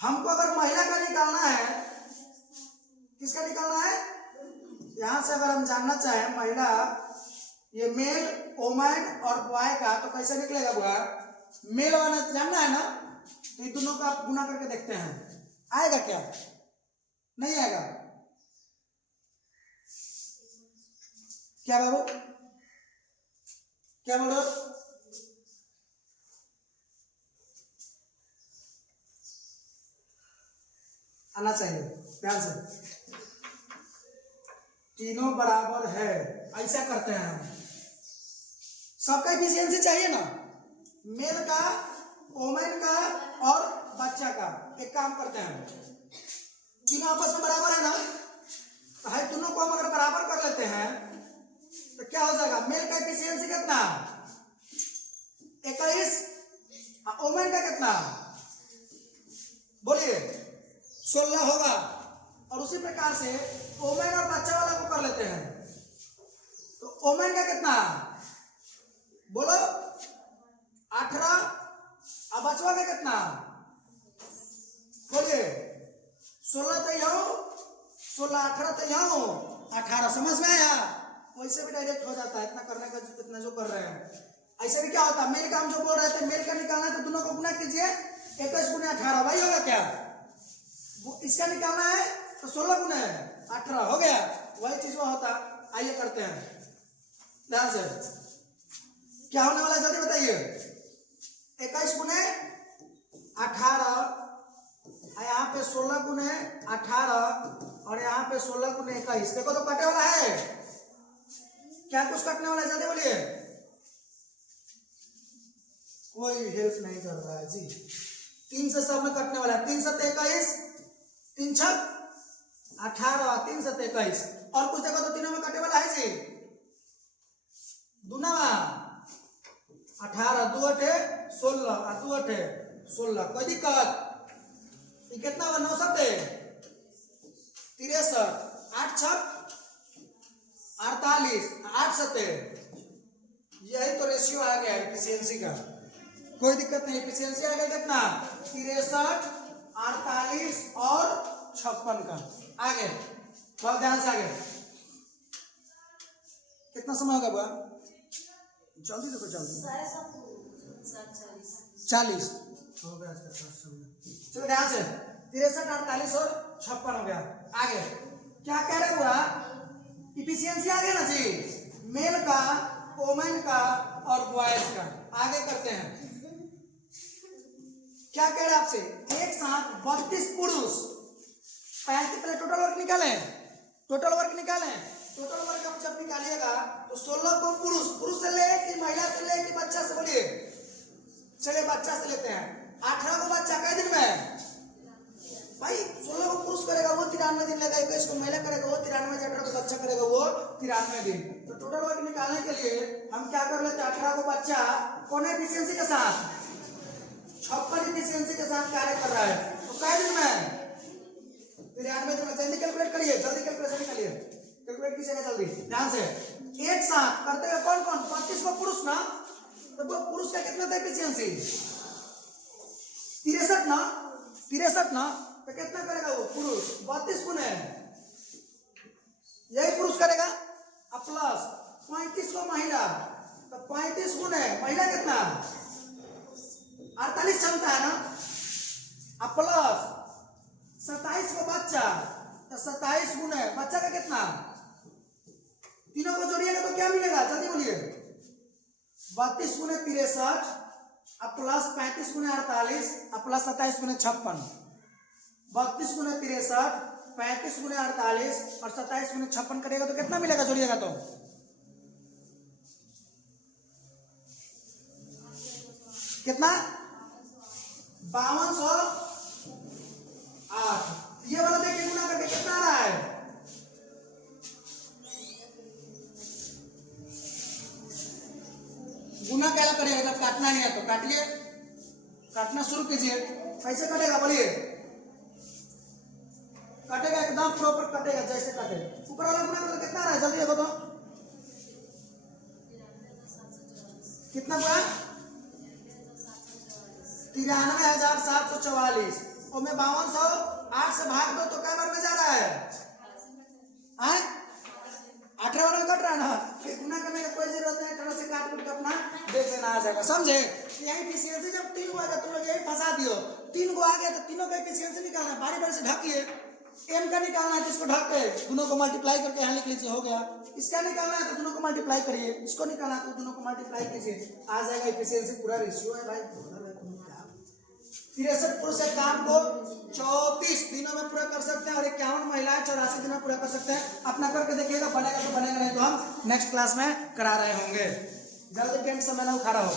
हमको अगर महिला का निकालना है, किसका निकालना है? यहां से अगर हम जानना चाहें महिला, ये मेल, वोमेन और बॉय का, तो कैसे निकलेगा बुआ? मेल वाला जानना है ना, तो ये दोनों का आप गुना करके देखते हैं, आएगा क्या? नहीं आएगा। क्या बाबू, क्या बोल रहे हो? आना चाहिए, ध्यान से। तीनों बराबर है, ऐसा करते हैं हम। सबका एफिशिएंसी चाहिए ना, मेल का, वोमेन का और बच्चा का। एक काम करते हैं, तीनों आपस में बराबर है ना, तो है दोनों को हम अगर बराबर कर लेते हैं तो क्या हो जाएगा? मेल का एफिशिएंसी कितना? 21, वोमेन का कितना? बोलिए 16 होगा। और उसी प्रकार से वोमेन और बच्चा वाला को कर लेते हैं, तो वोमेन का कितना? बोलो 18, और बच्चा का कितना? खोलिए 16 तो यहाँ 16 18 तो यहाँ 18 समझ में आया। वैसे भी डायरेक्ट हो जाता है इतना करने का इतना जो कर रहे हैं। ऐसे भी क्या होता है मेल का हम जो बोल रहे थे मेल का निकालना है तो दोनों को गुना कीजिए 21 गुना 18 वही होगा क्या। इसका निकालना है तो 16 गुना 18 हो गया वही चीज में होता। आइए करते हैं ध्यान से क्या होने वाला है जल्दी बताइए। 21 गुने 18 यहाँ पे 16 गुने 18 और यहाँ पे 16 गुने 21 देखो तो कटने वाला है क्या कुछ कटने वाला है जल्दी बोलिए। कोई हेल्प नहीं कर रहा है जी। 3 से सब में कटने वाला है 3 7 21 3 6 18 3 7 21 और कुछ देखो तो तीनों में कटने वाला है जी। दूनावा 18 2 8 16 और 2 8 16 कोई दिक्कत ये कितना हुआ 9 7 63 8 6 48 8 7 यही तो रेशियो आ गया एफिशिएंसी का। कोई दिक्कत नहीं एफिशिएंसी आ गया कितना 63 48 और 56 का आगे बहुत ध्यान से आगे। कितना समय होगा बुआ जल्दी देखो जल्दी 40 हो गया। चलो ध्यान से 63 48 और 56 हो गया। आगे क्या कह रहे बुआ इफिशिएंसी आ गया ना जी मेल का वोमेन का और बॉयज का। आगे करते हैं क्या कह रहे आपसे एक साथ 32 पुरुष 35 पहले टोटल वर्क निकालें। टोटल वर्क आप जब निकालिएगा तो 16 को पुरुष से ले कि महिला से ले कि बच्चा से बोलिए। चलिए बच्चा से लेते हैं 18 को बच्चा कई दिन में भाई 16 को पुरुष करेगा वो 93 दिन लेगा 21 को महिला करेगा वो 93 दिन 18 को बच्चा करेगा वो 93 दिन। तो टोटल वर्क निकालने के लिए हम क्या कर लेते हैं 18 को बच्चा कौन एफिशिएंसी के साथ 56 एफिशिएंसी के साथ कार्य कर रहा है तो कई दिन में 93 दिन में। जल्दी कैलकुलेट करिए जल्दी कैलकुलेशन निकालिए कैलकुलेट कीजिएगा जल्दी ध्यान से। एक साथ करते हैं कौन कौन 35 को पुरुष ना तो वो पुरुष का कितना था एफिशिएंसी 63 ना तो कितना करेगा वो पुरुष 32 गुने यही पुरुष करेगा अब प्लस 35 को महिला तो 35 गुने महिला कितना 48 क्षमता है ना अब प्लस 27 को बच्चा तो 27 गुने बच्चा का कितना तीनों को जोड़िएगा तो क्या मिलेगा जल्दी बोलिए 32 गुने 63 अब प्लस 35 गुने 48 अब प्लस 27 गुने 56 32 गुने 63 35 गुने 48 और 27 गुने 56 करेगा तो कितना मिलेगा जोड़िएगा तो कितना 5208। ये वाला देखिए गुना करके कितना आ रहा है गुना क्या करेगा जब काटना नहीं है तो काटिए काटना शुरू कीजिए। कैसे कटेगा बोलिए कटेगा एकदम प्रॉपर कटेगा जैसे कटे ऊपर वाला गुना करो कितना आ रहा है जल्दी देखो तो कितना हुआ 93,744 और मैं 5208 से भाग दो तो क्या बार में जा रहा है 18 बार में कट रहा है ना गुना करने का कोई जरूरत नहीं 18 से काट के अपना देख लेना आ जाएगा समझे। यही एफिशिएंसी जब 3 को आएगा तुम लोग यही फंसा दियो 3 को आ गया तो तीनों का एफिशिएंसी निकालना बारी बारी से ढकिए एम का निकालना है तो इसको ढक के दोनों को मल्टीप्लाई करके यहाँ लिख लीजिए हो गया। इसका निकालना है तो दोनों को मल्टीप्लाई करिए इसको निकालना है तो दोनों को मल्टीप्लाई कीजिए आ जाएगा एफिशिएंसी पूरा रेशियो है भाई 63 पुरुष एक काम को 34 दिनों में पूरा कर सकते हैं और 51 महिलाएं 84 दिनों में पूरा कर सकते हैं। अपना करके देखिएगा बनेगा तो बनेगा नहीं तो हम नेक्स्ट क्लास में करा रहे होंगे। जल्दी पेंट समय ना उखा रहा हो।